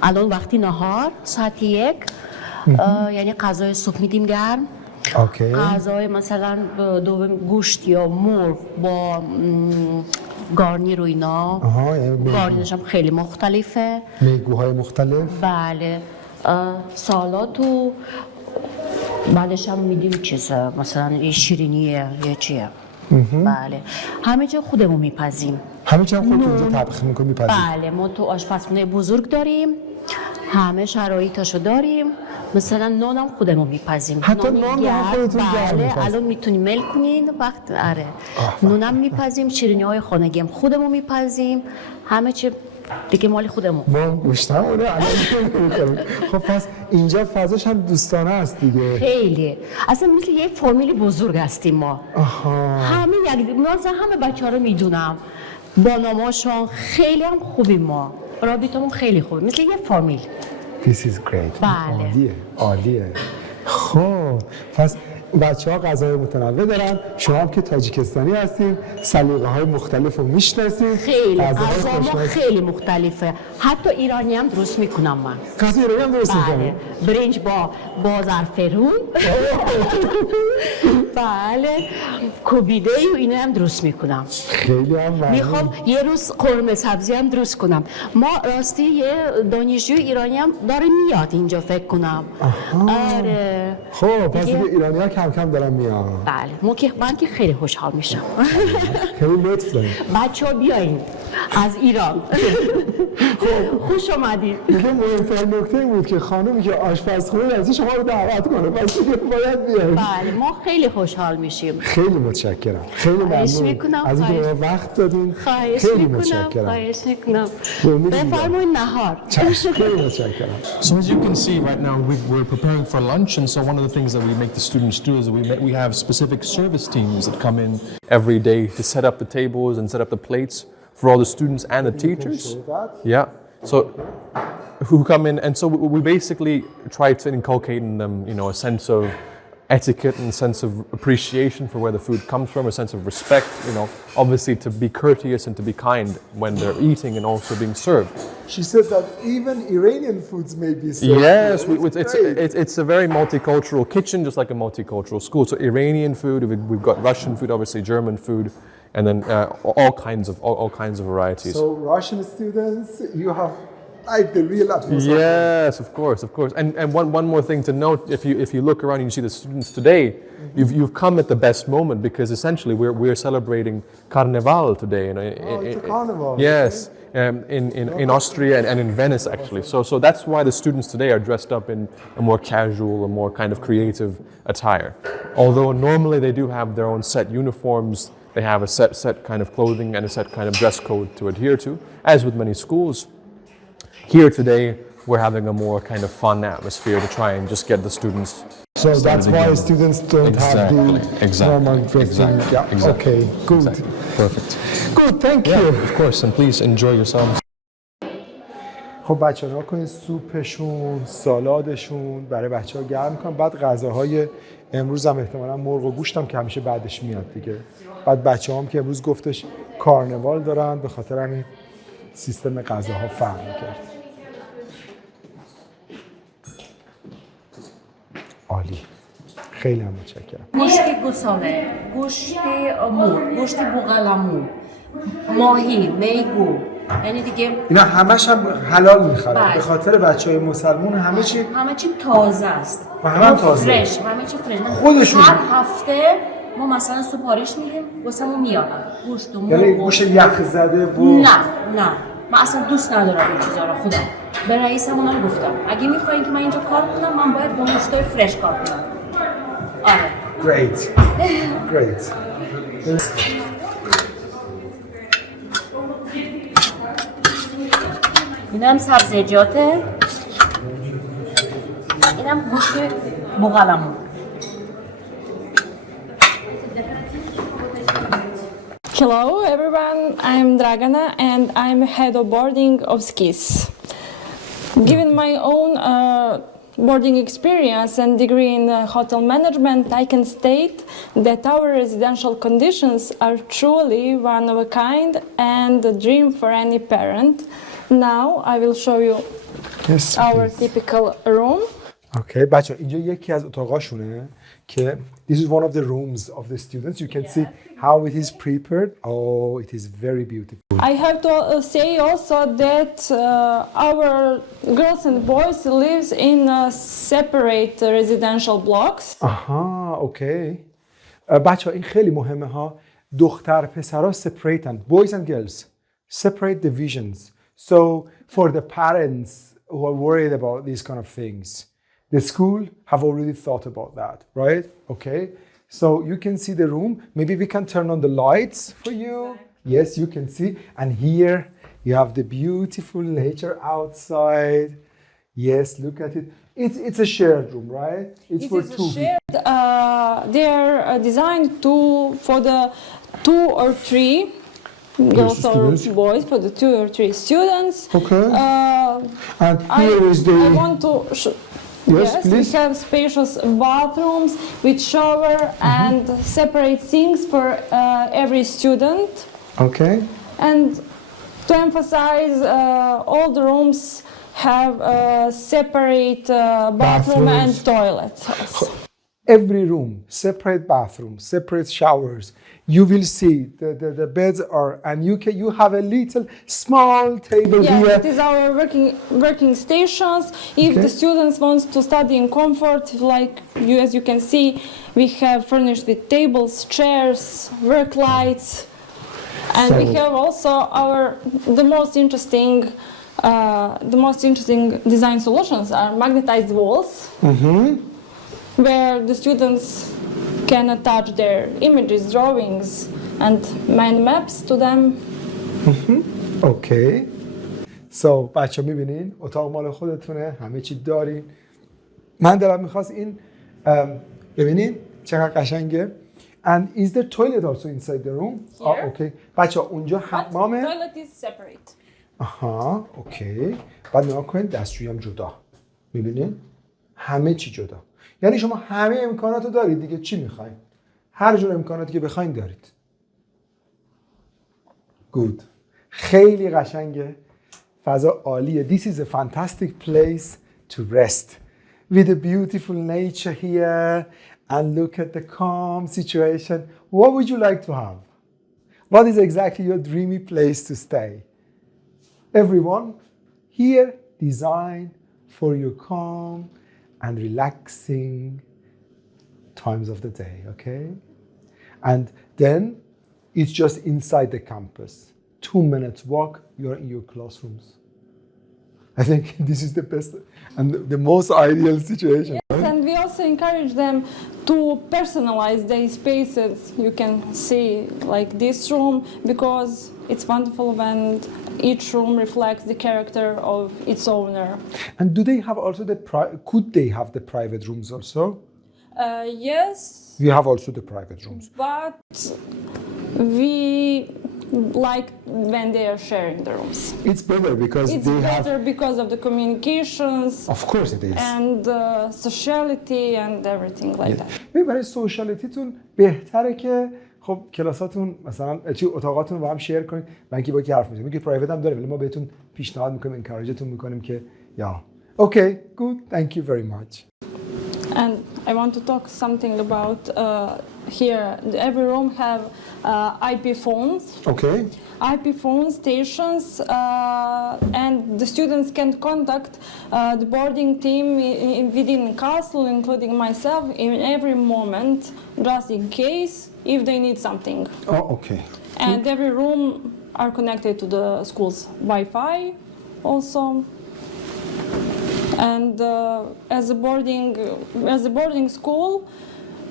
الان وقتی نهار ساعت 1 یعنی غذای صبح میدیم گرم اوکی. غذای مثلا دوم گوشت یا مرغ با گارنیر و اینا گارنیرش هم خیلی مختلفه میگوهای مختلف بله سالاد و بعدش هم میدیم چیز مثلا شیرینیه یا چیه بله همه جا خودمون میپزیم همه جا خودتون اونجا طبخ میپزیم بله ما تو آشپزخونه بزرگ داریم همه شرایطاشو داریم مثلا نانم خودمون میپزیم حتی نان هم خودتون گرم بله الان میتونیم میل کنین وقت آره نونم میپزیم شیرینی های خانگی هم خودمون میپزیم همه چی دیگه مال خودمون ما گوشتم اونه الان خب پس اینجا فضاش هم دوستانه است دیگه خیلی اصلا مثل یه فامیلی بزرگ هستیم ما همه یک همه بچه ها رو میدونم با ناماشون خیلی هم خوبیم ما رابطمون خیلی خوبه مثل یه فامیل This is great بله عالیه خب پس بچه ها غذای متنوع دارن شما هم که تاجیکستانی هستین سلیقه های مختلف رو میشناسین خیلی غذا ما خیلی مختلفه حتی ایرانی هم درست میکنم من غذا ایرانی هم درست میکنم برنج با زعفرون بله کوبیده و اینا هم درست میکنم خیلی هم میخوام یه روز قرمه سبزی هم درست کنم ما راستی یه دانشجوی ایرانی هم داره میاد اینجا فکر کنم آره خب پس دیگه ایرانی ها کم کم دارن میاد بله من که خیلی خوشحال میشم خیلی لطف داریم بچه ها بیاین از ایران خوش آمدید دیگه مهمترین نکته این بود که خانومی که آشپزخونه از شما رو دعوت کنه پس دیگه باید بیاین بله ما خیلی خوشحال میشیم خیلی متشکرم خیلی ممنون از اینکه به ما وقت دادین خیلی متشکرم خواهش میکنم بفرمایید نهار خیلی متشکرم So as you can see right now we're preparing for lunch and so one of the things that we make the students do is that we have specific service teams that come in every day to set up the tables and set up the plates for all the students and the teachers. Yeah. So who come in and so we basically try to inculcate in them, you know, a sense of etiquette and a sense of appreciation for where the food comes from, a sense of respect, you know, obviously to be courteous and to be kind when they're eating and also being served. She said that even Iranian foods may be served. Yes, it's a very multicultural kitchen, just like a multicultural school. So Iranian food, we've got Russian food, obviously German food, and then all kinds of varieties. So Russian students, you have like the real atmosphere. Yes, of course. And one more thing to note: if you look around and you see the students today, you've come at the best moment because essentially we're celebrating Carnival today. It's a carnival. Yes, in Austria and in Venice actually. So that's why the students today are dressed up in a more casual, a more kind of creative attire. Although normally they do have their own set uniforms. They have a set kind of clothing and a set kind of dress code to adhere to, as with many schools. Here today, we're having a more kind of fun atmosphere to try and just get the students. So that's why students don't have the normal dressing. Yeah. Exactly. Okay. Good. Exactly. Perfect. Good. Thank you. Of course, and please enjoy yourselves. خب بچه‌ها کنید سوپشون، سالادشون برای بچه‌ها گرم می‌کنم. بعد غذاهای امروز هم احتمالاً مرغ و گوشت هم که همیشه بعدش میاد دیگه. بعد بچه‌هام که امروز گفتش کارنوال دارن به خاطر همین سیستم غذاها فرق می‌کرد. عالی. خیلی هم متشکرم. گوشت گوساله، گوشت مرغ، گوشت بوقلمون، ماهی، میگو. یعنی دیگه اینا همش هم حلال می‌خرن. به خاطر بچه‌های مسلمون همه چی تازه است. و همه تازه. فرش، همه چی فرش. خودشون هر هفته ما مثلا سفارش میدیم واسمون میارن. گوشت و مرغ. یعنی گوشت یخ زده نه. من اصلا دوست ندارم این چیزا رو خدا. به رئیسمون هم گفتم اگه میخواین که من اینجا کار کنم من باید با گوشتای فرش کار کنم. آره. Great. اینم سبزیجاته. اینم گوشت بوقلمون. Hello everyone, I'm Dragana and I'm head of boarding of skis. Given my own boarding experience and degree in hotel management, I can state that our residential conditions are truly one of a kind and a dream for any parent. Now I will show you our typical room. Okay, بچه اینجا یکی از اتاقاشونه که this is one of the rooms of the students. You can see how it is prepared. Oh, it is very beautiful. I have to say also that our girls and boys lives in separate residential blocks. آها، اوکی. بچه این خیلی مهمه ها. دختر پسرها separate boys and girls separate divisions. So for the parents who are worried about these kind of things, the school have already thought about that, right? Okay. So you can see the room. Maybe we can turn on the lights for you. Yes, you can see. And here you have the beautiful nature outside. Yes, look at it. It's a shared room, right? It's for two shared. They are designed for the 2 or 3 girls or boys, for the 2 or 3 students. Okay. And here is the. I want to. Yes, we have spacious bathrooms with shower and separate sinks for every student. Okay. And to emphasize, all the rooms have a separate bathroom and toilets. Every room, separate bathrooms, separate showers. You will see the beds are, and you have a little small table here. Yes, it is our working stations. If the students want to study in comfort, like as you can see, we have furnished with tables, chairs, work lights, and we have also the most interesting design solutions are magnetized walls. Where the students can attach their images, drawings, and mind maps to them. Okay. So بچه میبینین اتاق مال خودتونه، همه چی دارین. من دلم میخواست این ببینین چقدر قشنگه. And is there toilet also inside the room? Here. Oh, okay. بچه اونجا حمامه. Toilet is separate. آها، اوکی. بعد نگاه کنین دستشویی هم جدا. میبینین؟ همه چی جدا. یعنی شما همه امکانات رو دارید دیگه، چی میخواین؟ هر جور امکاناتی که بخواین دارید. Good. خیلی قشنگه. فضا عالیه. This is a fantastic place to rest. With the beautiful nature here and look at the calm situation. What would you like to have? What is exactly your dreamy place to stay? Everyone here designed for your calm and relaxing times of the day, okay? And then it's just inside the campus. 2 minutes walk, you're in your classrooms. I think this is the best and the most ideal situation. Yes, right? And we also encourage them to personalize their spaces. You can see like this room, because it's wonderful when each room reflects the character of its owner. And do they have also could they have the private rooms also? Yes. We have also the private rooms. But we like when they are sharing the rooms. It's better because because of the communications. Of course it is. And sociality and everything like that. برای سوشالیتیتون بهتره که خب کلاساتون مثلا اتاقاتون رو با هم شیر کنید. من که با کی حرف میزنم که پرایوت هم داره، ولی ما بهتون پیشنهاد میکنیم، انکاریجتون میکنیم که Okay, good. Thank you very much. And I want to talk something about here. Every room have IP phones. Okay. IP phone stations, and the students can contact the boarding team within the castle, including myself, in every moment, just in case if they need something. Oh, okay. And every room are connected to the school's Wi-Fi, also. And as a boarding school,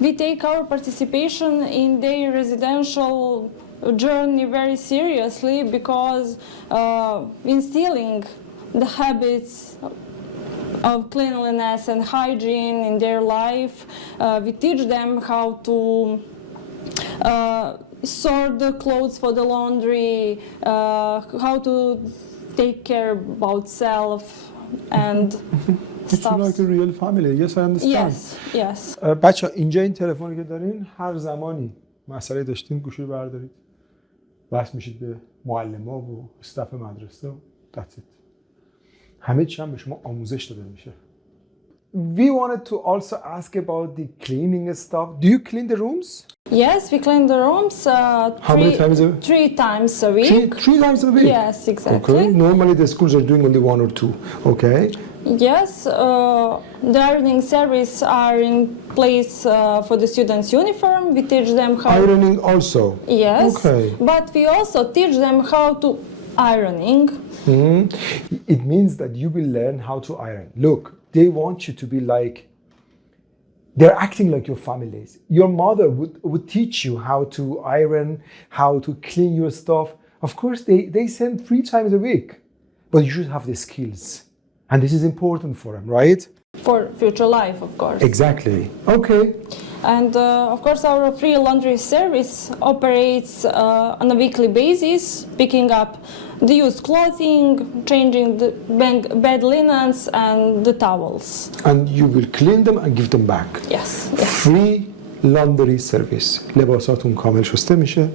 we take our participation in their residential journey very seriously, because instilling the habits of cleanliness and hygiene in their life, we teach them how to sort the clothes for the laundry, how to take care about self, and It's like a real family. Yes, I understand. Yes. بچه اینجا این تلفنی که دارین هر زمانی مسئله داشتین گوشی رو بردارید. وصل میشید به معلم‌ها و استاف مدرسه. That's it. همه چی هم به شما آموزش داده میشه. We wanted to also ask about the cleaning stuff. Do you clean the rooms? Yes, we clean the rooms How many times a week? 3 times a week. Three times a week? Yes, exactly. Okay. Normally the schools are doing only 1 or 2. Okay. Yes, the ironing service are in place for the students' uniform. We teach them how... Ironing also? Yes, okay. But we also teach them how to ironing. Mm-hmm. It means that you will learn how to iron. Look, they want you to be like, they're acting like your families. Your mother would teach you how to iron, how to clean your stuff. Of course, they send 3 times a week, but you should have the skills. And this is important for them, right? For future life, of course. Exactly. Okay. And of course, our free laundry service operates on a weekly basis, picking up the used clothing, changing the bed linens and the towels. And you will clean them and give them back. Yes. Free laundry service. لباساتون کامل شسته میشه.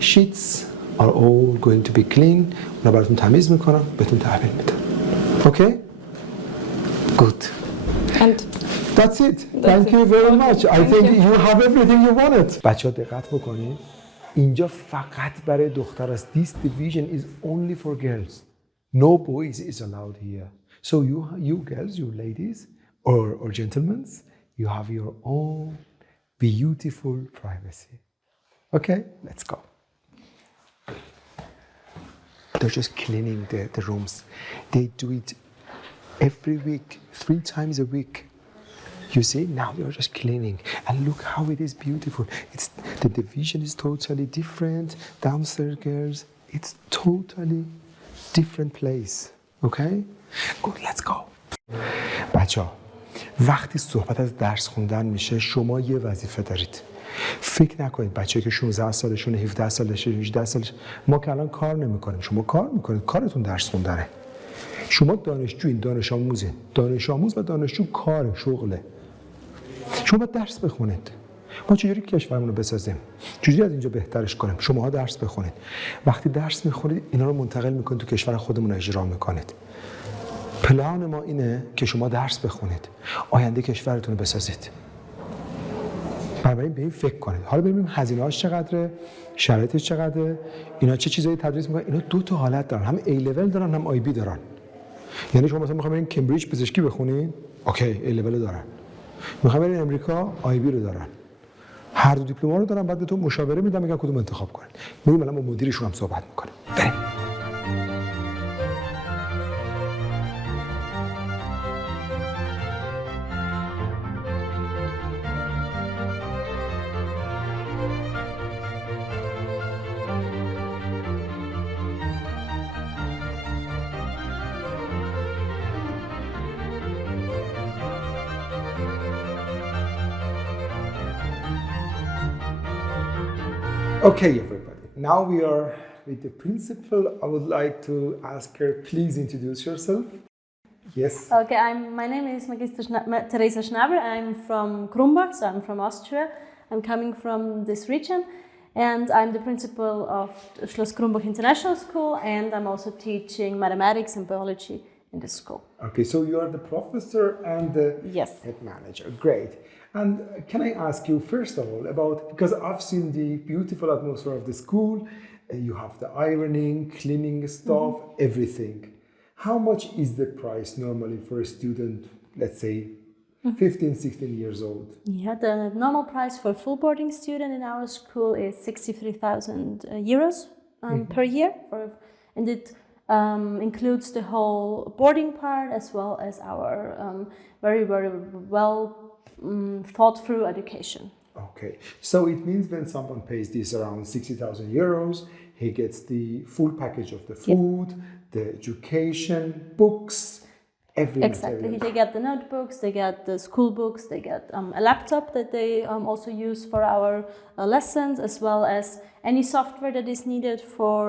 Sheets are all going to be clean. اونا براتون تمیز میکنم، بهتون تحویل میدم. Okay? Good. And that's it. Thank you very much. I think you have everything you wanted. بچه‌ها دقت بکنید. اینجا فقط برای دختر است. This division is only for girls. No boys is allowed here. So you girls, you ladies or gentlemen, you have your own beautiful privacy. Okay, let's go. They're just cleaning the rooms. They do it every week, 3 times a week. You see, now they are just cleaning. And look how it is beautiful. The division is totally different. Downstairs girls, it's totally different place. Okay? Good, let's go. بچه‌ها، وقتی صحبت از درس خوندن میشه، شما یه وظیفه دارید. فکر نکنید بچه‌ای که 16 سالشونه، 17 سالشه، 18 سالشه، ما که الان کار نمی‌کنیم. شما کار می‌کنید. کارتون درس خوندنه. شما دانشجوین، دانش آموزین. دانش آموز و دانشجو کار شغله. شما باید درس بخونید. ما چجوری کشورمون رو بسازیم؟ چجوری از اینجا بهترش کنیم؟ شماها درس بخونید. وقتی درس میخونید اینا رو منتقل میکنید تو کشور خودمون اجرا میکنید. پلان ما اینه که شما درس بخونید. آینده کشورتون رو بسازید. بنابراین به این فکر کنید. حالا ببینیم هزینه‌هاش چقدره، شرایطش چقدره، اینا چه چیزایی تدریس میکنن. اینا 2 تا حالت دارن، هم ای لول دارن، هم آی بی دارن. یعنی شما مثلا میخواین برین کمبریج پزشکی بخونین، اوکی ای لول دارن. میخواین برین امریکا، آی بی رو دارن. هر دو دیپلم رو دارن، بعد بهتون مشاوره میدن، میگن کدوم انتخاب کنید. میریم الان با مدیرشون هم صحبت میکنیم. بریم. Okay, everybody. Now we are with the principal. I would like to ask her, please introduce yourself. Yes. Okay, my name is Magister Teresa Schnabel. I'm from Kرومبوخ, so I'm from Austria. I'm coming from this region, and I'm the principal of Schloss Kرومبوخ International School, and I'm also teaching mathematics and biology in the school. Okay, so you are the professor and the Yes. head manager. Great. And can I ask you, first of all, about, because I've seen the beautiful atmosphere of the school, you have the ironing, cleaning stuff, everything. How much is the price normally for a student, let's say, 15, 16 years old? Yeah, the normal price for a full boarding student in our school is 63,000 euros per year, and it includes the whole boarding part as well as our very, very well thought through education. Okay, so it means when someone pays this around 60,000 euros, he gets the full package of the food, the education, books, everything. Exactly, they get the notebooks, they get the school books, they get a laptop that they also use for our lessons, as well as any software that is needed for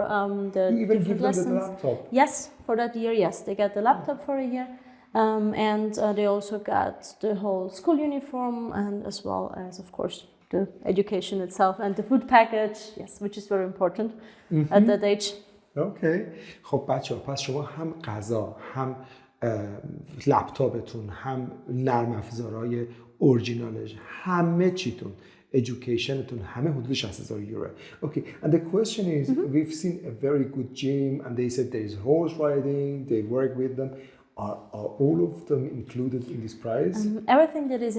the you even different give them lessons. the laptop? Yes, for that year, yes, they get the laptop for a year. And they also got the whole school uniform, and as well as, of course, the education itself and the food package, yes, which is very important at that age. اوکی. خب بچه ها، پس شما هم غذا، هم لپتاپتون، هم نرم افزارهای اورجینالش، همه چیتون، educationتون همه حدود 60,000 یورو. Okay, and the question is, we've seen a very good gym and they said there is horse riding, they work with them. Are all of them included in this price? Everything that is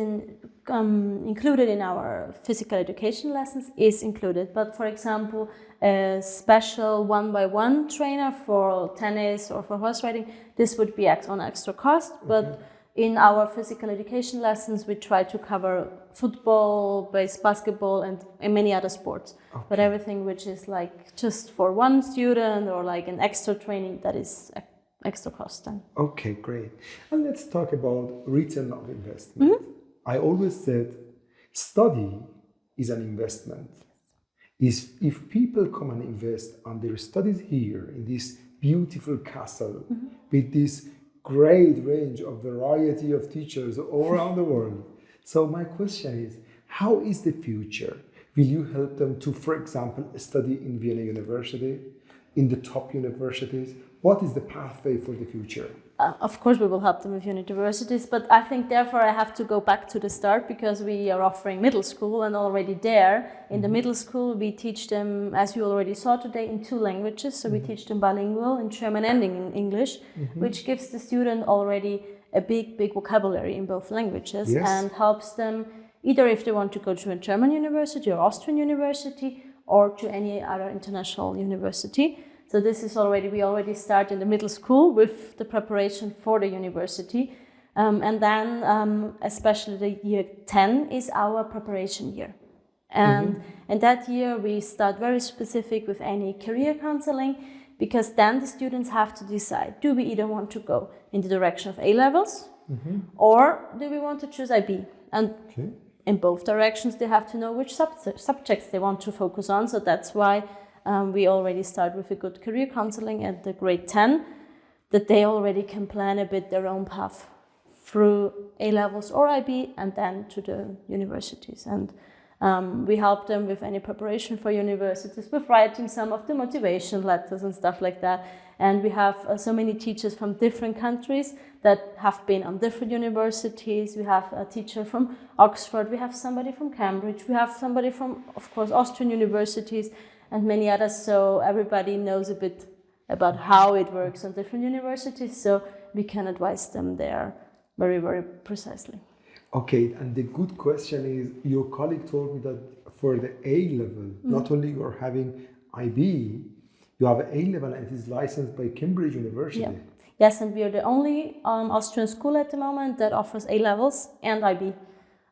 included in our physical education lessons is included. But for example, a special one-by-one trainer for tennis or for horse riding, this would be on extra cost. But in our physical education lessons, we try to cover football, basketball, and many other sports. But everything which is like just for one student or like an extra training, that is extra cost then. Okay, great. And let's talk about return of investment. I always said study is an investment. If people come and invest on their studies here in this beautiful castle with this great range of variety of teachers all around the world. So my question is, how is the future? Will you help them to, for example, study in Vienna University, in the top universities? What is the pathway for the future? Of course, we will help them with universities, but I think therefore I have to go back to the start because we are offering middle school, and already there in the middle school we teach them, as you already saw today, in 2 languages. So we teach them bilingual in German and in English, which gives the student already a big vocabulary in both languages and helps them either if they want to go to a German university or Austrian university or to any other international university. So this is we already start in the middle school with the preparation for the university. And then especially the year 10 is our preparation year. And in that year we start very specific with any career counseling, because then the students have to decide, do we either want to go in the direction of A-levels or do we want to choose IB? And in both directions they have to know which subjects they want to focus on. So that's why we already start with a good career counseling at the grade 10, that they already can plan a bit their own path through A-levels or IB and then to the universities. And we help them with any preparation for universities, with writing some of the motivation letters and stuff like that. And we have so many teachers from different countries that have been on different universities. We have a teacher from Oxford, we have somebody from Cambridge, we have somebody from, of course, Austrian universities, and many others, so everybody knows a bit about how it works on different universities, so we can advise them there very, very precisely. Okay, and the good question is, your colleague told me that for the A level, not only you are having IB, you have an A level and it is licensed by Cambridge University. Yes, and we are the only Austrian school at the moment that offers A levels and IB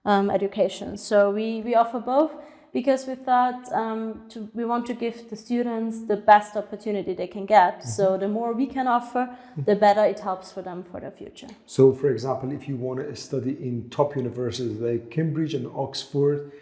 education. So we offer both, because we thought we want to give the students the best opportunity they can get. So the more we can offer, the better it helps for them for their future. So for example, if you want to study in top universities like Cambridge and Oxford,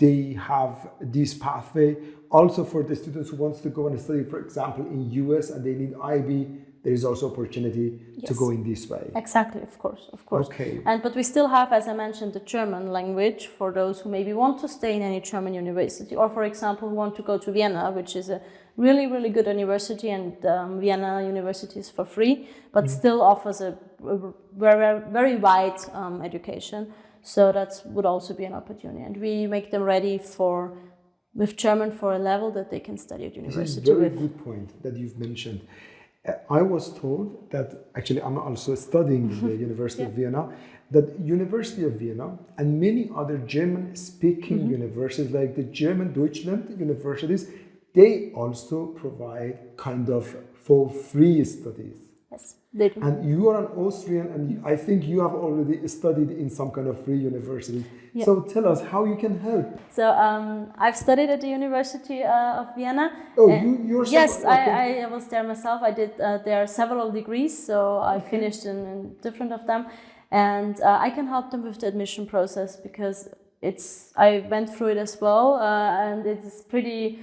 they have this pathway. Also for the students who wants to go and study, for example, in US and they need IB, there is also opportunity to go in this way. Exactly, of course. Okay. But we still have, as I mentioned, the German language for those who maybe want to stay in any German university, or for example, who want to go to Vienna, which is a really, really good university, and Vienna University is for free, but still offers a very, very wide education. So that would also be an opportunity, and we make them ready with German for a level that they can study at university. This is a very good point that you've mentioned. I was told that, actually I'm also studying in the University of Vienna, that University of Vienna and many other German-speaking universities like the German Deutschland universities, they also provide kind of for free studies. Yes, they do. And you are an Austrian, and I think you have already studied in some kind of free university. So tell us how you can help. So I've studied at the University of Vienna. Oh, you yourself? Yes, okay. I was there myself. I did there several degrees, so I finished in different of them. And I can help them with the admission process, because I went through it as well, and it's pretty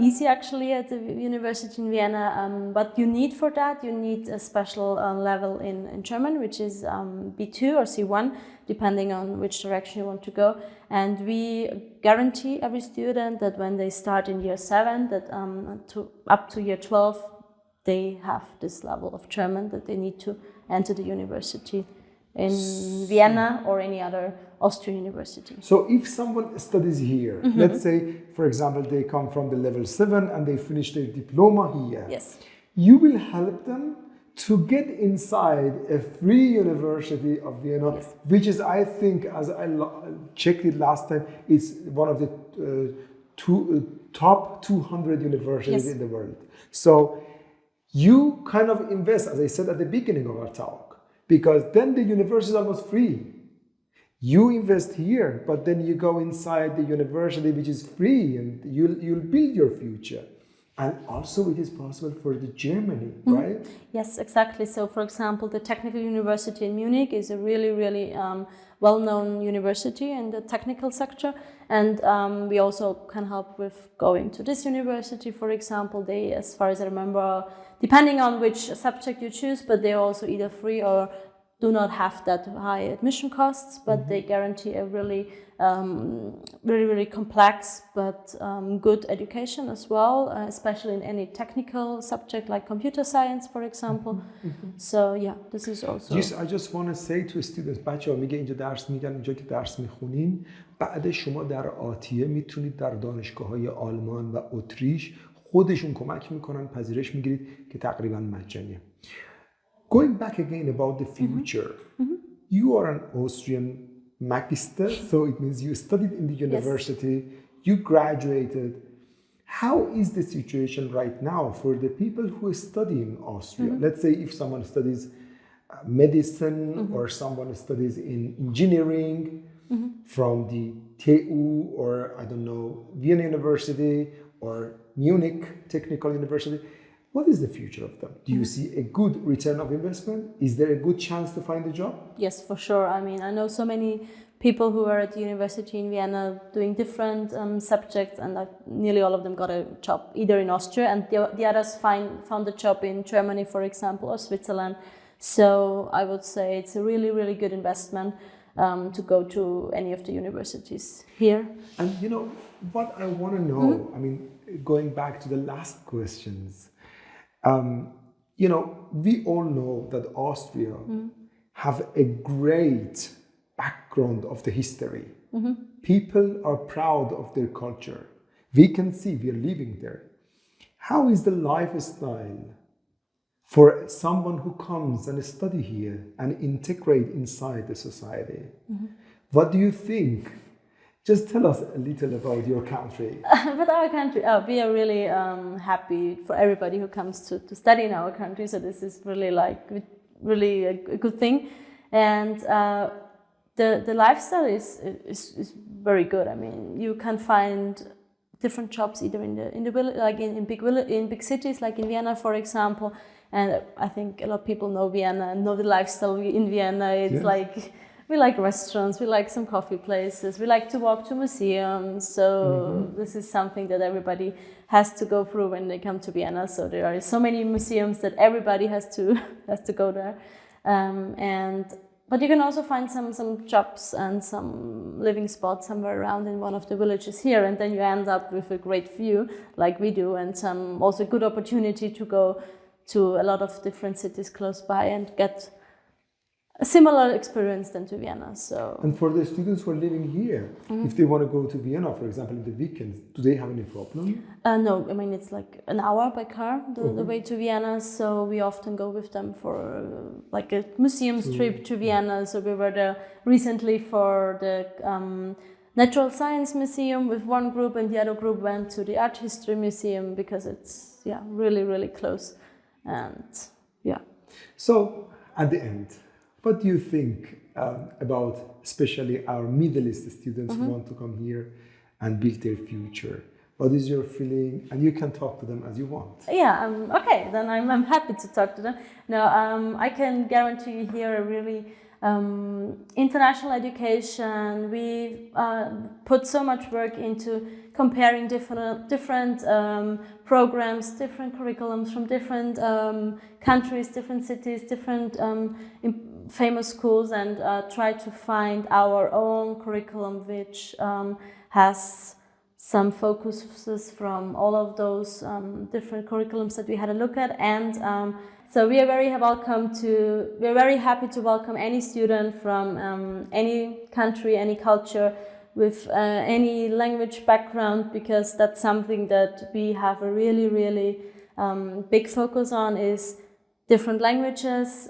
easy actually at the university in Vienna. But you need for that, you need a special level in German, which is B2 or C1, depending on which direction you want to go. And we guarantee every student that when they start in year 7, that up to year 12, they have this level of German that they need to enter the university in Vienna or any other Austrian university. So if someone studies here, let's say, for example, they come from the level 7 and they finish their diploma here. Yes. You will help them to get inside a free university of Vienna, which is, I think, as I checked it last time, it's one of the top 200 universities in the world. So you kind of invest, as I said at the beginning of our talk, because then the university is almost free. You invest here, but then you go inside the university, which is free, and you'll build your future. And also it is possible for the Germany, right? Yes, exactly. So for example, the Technical University in Munich is a really, really well-known university in the technical sector. And we also can help with going to this university, for example. They, as far as I remember, depending on which subject you choose, but they're also either free or do not have that high admission costs, but they guarantee a really, really complex but good education as well, especially in any technical subject like computer science, for example. So yeah, this is also. Yes, I just want to say to students, بچه‌ها میگه اینجا درس میگن، اینجا که درس میخونین، بعد شما در آتیه میتونید در دانشگاه‌های آلمان و اتریش خودشون کمک میکنن، پذیرش میگیرید که تقریبا مجانیه. Going back again about the future, you are an Austrian magister, so it means you studied in the university, you graduated. How is the situation right now for the people who study in Austria? Let's say if someone studies medicine or someone studies in engineering from the TU or I don't know, Vienna University or Munich Technical University. What is the future of them? Do you see a good return of investment? Is there a good chance to find a job? Yes, for sure. I mean, I know so many people who are at the university in Vienna doing different subjects, and nearly all of them got a job either in Austria, and the others found a job in Germany, for example, or Switzerland. So I would say it's a really, really good investment to go to any of the universities here. And you know, what I want to know, I mean, going back to the last questions, you know, we all know that Austria have a great background of the history. People are proud of their culture. We can see we are living there. How is the lifestyle for someone who comes and study here and integrate inside the society? What do you think? Just tell us a little about your country. But our country, we are really happy for everybody who comes to study in our country. So this is really really a good thing. And the lifestyle is very good. I mean, you can find different jobs either in big cities like in Vienna, for example. And I think a lot of people know Vienna and know the lifestyle in Vienna. It's like. We like restaurants, we like some coffee places, we like to walk to museums. So this is something that everybody has to go through when they come to Vienna. So there are so many museums that everybody has to go there. But you can also find some jobs and some living spots somewhere around in one of the villages here, and then you end up with a great view like we do, and some also good opportunity to go to a lot of different cities close by and get a similar experience than to Vienna. So. And for the students who are living here, if they want to go to Vienna, for example, in the weekends, do they have any problem? No, I mean, it's like an hour by car, the way to Vienna. So we often go with them for like a museums trip to Vienna. So we were there recently for the Natural Science Museum with one group, and the other group went to the Art History Museum because it's really, really close. And So at the end, what do you think about especially our Middle East students who want to come here and build their future? What is your feeling? And you can talk to them as you want. Yeah, okay, then I'm happy to talk to them. No, I can guarantee you here a really international education. We put so much work into comparing different programs, different curriculums from different countries, different cities, different famous schools, and try to find our own curriculum which has some focuses from all of those different curriculums that we had a look at. And so we are very happy to welcome any student from any country, any culture, with any language background, because that's something that we have a really big focus on, is different languages,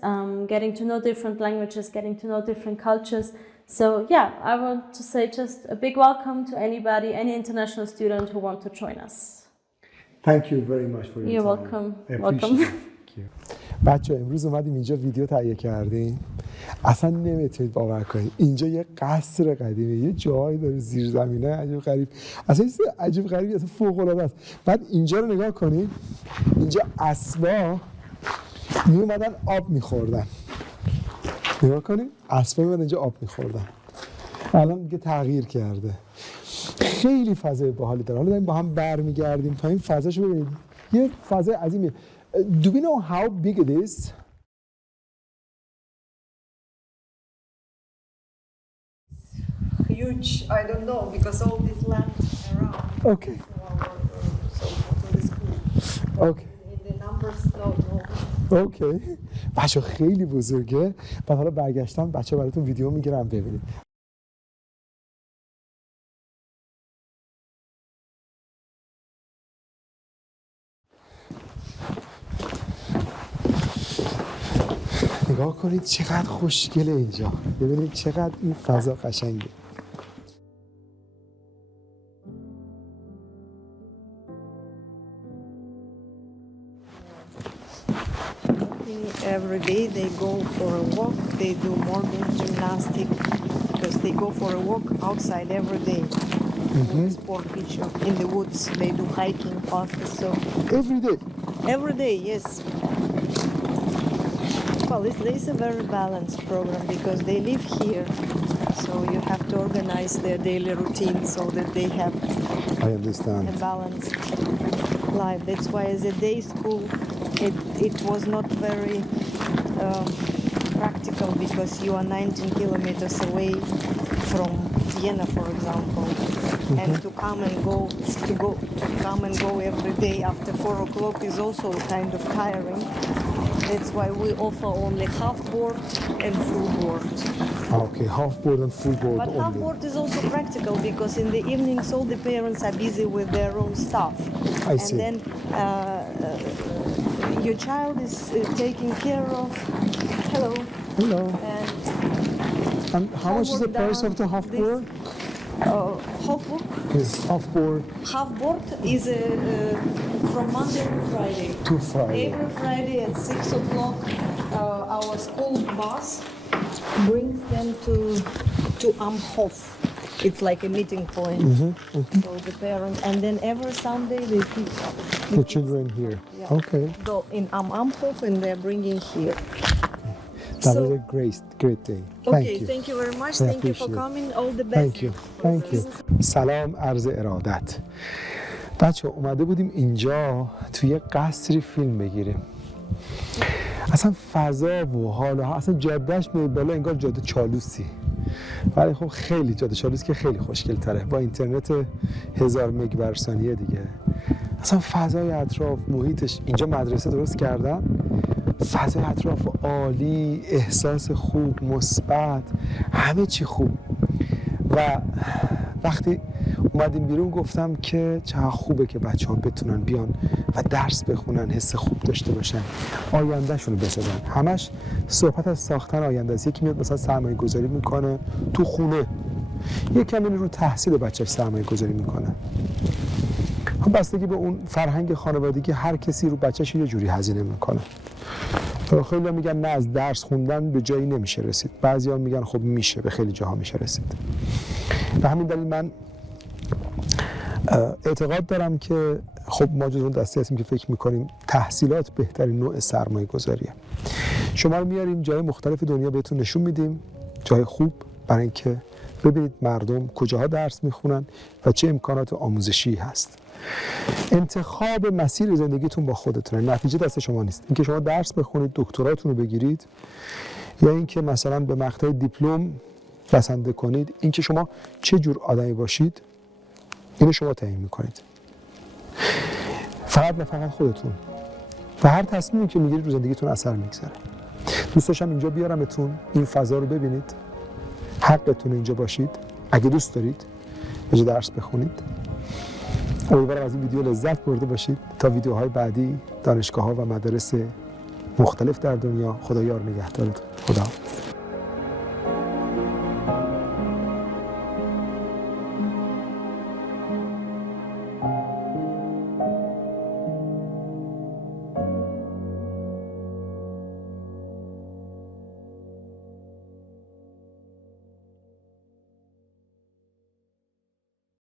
getting to know different languages, getting to know different cultures. So yeah, I want to say just a big welcome to anybody, any international student who want to join us. Thank you very much for your You're time. welcome. I Welcome. appreciate it. بچه امروز اومدیم اینجا ویدیو تهیه کردیم. اصلا نمیتونید باور کنید اینجا یه قصر قدیمی، یه جایی داره زیر زمینه عجیب غریب، اصلا چیز عجیب غریبی، اصلا فوق العاده است. بعد اینجا رو نگاه کنید، اینجا اسبا می اومدن آب میخوردن. نگاه کنید اسبا می اومدن اینجا آب میخوردن. الان دیگه تغییر کرده. خیلی فضای باحالی داره. حالا داریم با هم برمیگردیم تا این فضاشو ببینید. یه فضای عظیمیه. Do we know how big it is? Huge, I don't know, because all this land around. Okay. So to the school. Okay. In the numbers, no. Okay. بچه خیلی بزرگه. بعد حالا برگشتم بچه براتون ویدیو میگیرم ببینید. نگاه کنید چقدر خوشگله اینجا. ببینید چقدر این فضا قشنگه. Every day they go for a walk, they do morning gymnastics, because they go for a walk outside every day. Sport beach in the woods, they do hiking, classes, so. Every day? Every day, yes. Well, it's a very balanced program because they live here, so you have to organize their daily routine so that they have a balanced life. That's why as a day school, it was not very practical, because you are 19 kilometers away from Vienna, for example, and to come and go every day after 4 o'clock is also kind of tiring. That's why we offer only half board and full board. Okay, half board and full board But only. half board is also practical, because in the evenings all the parents are busy with their own stuff. I see. And then your child is taken care of. Hello. Hello. And how much is the homework price done, of the half this- board? Half board? Yes, half board Half board is from Monday to Friday. to Friday. Every Friday at 6 o'clock, our school bus brings them to Amhof. It's like a meeting point. So the parents, and then every Sunday they teach The children here. Yeah. Okay. go in Amhof, and they're bringing here. That So- was a great day. Okay, thank you very much. I Thank you for appreciate it. coming. All the best. Thank you. سلام عرض ارادت. بچه اومده بودیم اینجا توی قصری فیلم بگیریم. اصلا فضا و حال ها، اصلا جادهش میره بالا انگار جاده چالوسی. ولی خب خیلی جاده چالوسی که خیلی خوشگل تره با اینترنت 1000 مگ بر ثانیه دیگه. اصلا فضای اطراف، محیطش، اینجا مدرسه درست کردن، فضای اطراف عالی، احساس خوب، مثبت، همه چی خوب. و وقتی اومدیم بیرون گفتم که چقدر خوبه که بچه‌ها بتونن بیان و درس بخونن، حس خوب داشته باشن، آیندهشون رو بسازن. همش صحبت از ساختن آینده است. یکی میاد مثلا سرمایه گذاری میکنه تو خونه، یکی هم رو تحصیل بچه‌اش سرمایه گذاری میکنه. خب بستگی به اون فرهنگ خانوادگی هر کسی رو بچه‌ش یه جوری هزینه میکنه. خیلی میگن نه، از درس خوندن به جایی نمیشه رسید. بعضیا میگن خب میشه، به خیلی جاها میشه رسید. به همین دلیل من اعتقاد دارم که خب ما جزو دسته هستیم که فکر میکنیم تحصیلات بهترین نوع سرمایه گذاریه. شما رو میاریم جای مختلف دنیا بهتون نشون میدیم، جای خوب، برای اینکه ببینید مردم کجاها درس میخونن و چه امکانات آموزشی هست. انتخاب مسیر زندگیتون با خودتونه، نتیجه دست شما نیست. اینکه شما درس بخونید، دکتراتون رو بگیرید، یا اینکه مثلا به مقطع دیپلم بسنده کنید، اینکه شما چه جور آدمی باشید اینو شما تعیین میکنید. فقط و فقط خودتون. و هر تصمیمی که میگیرید رو زندگیتون اثر میگذاره. دوست داشتم اینجا بیارمتون، این فضا رو ببینید. حقتون اینجا باشید. اگه دوست دارید اینجا درس بخونید. امیدوارم از این ویدیو لذت برده باشید. تا ویدیوهای بعدی، دانشگاه‌ها و مدارس مختلف در دنیا، خدا یار نگهدارتون. خدا حافظ.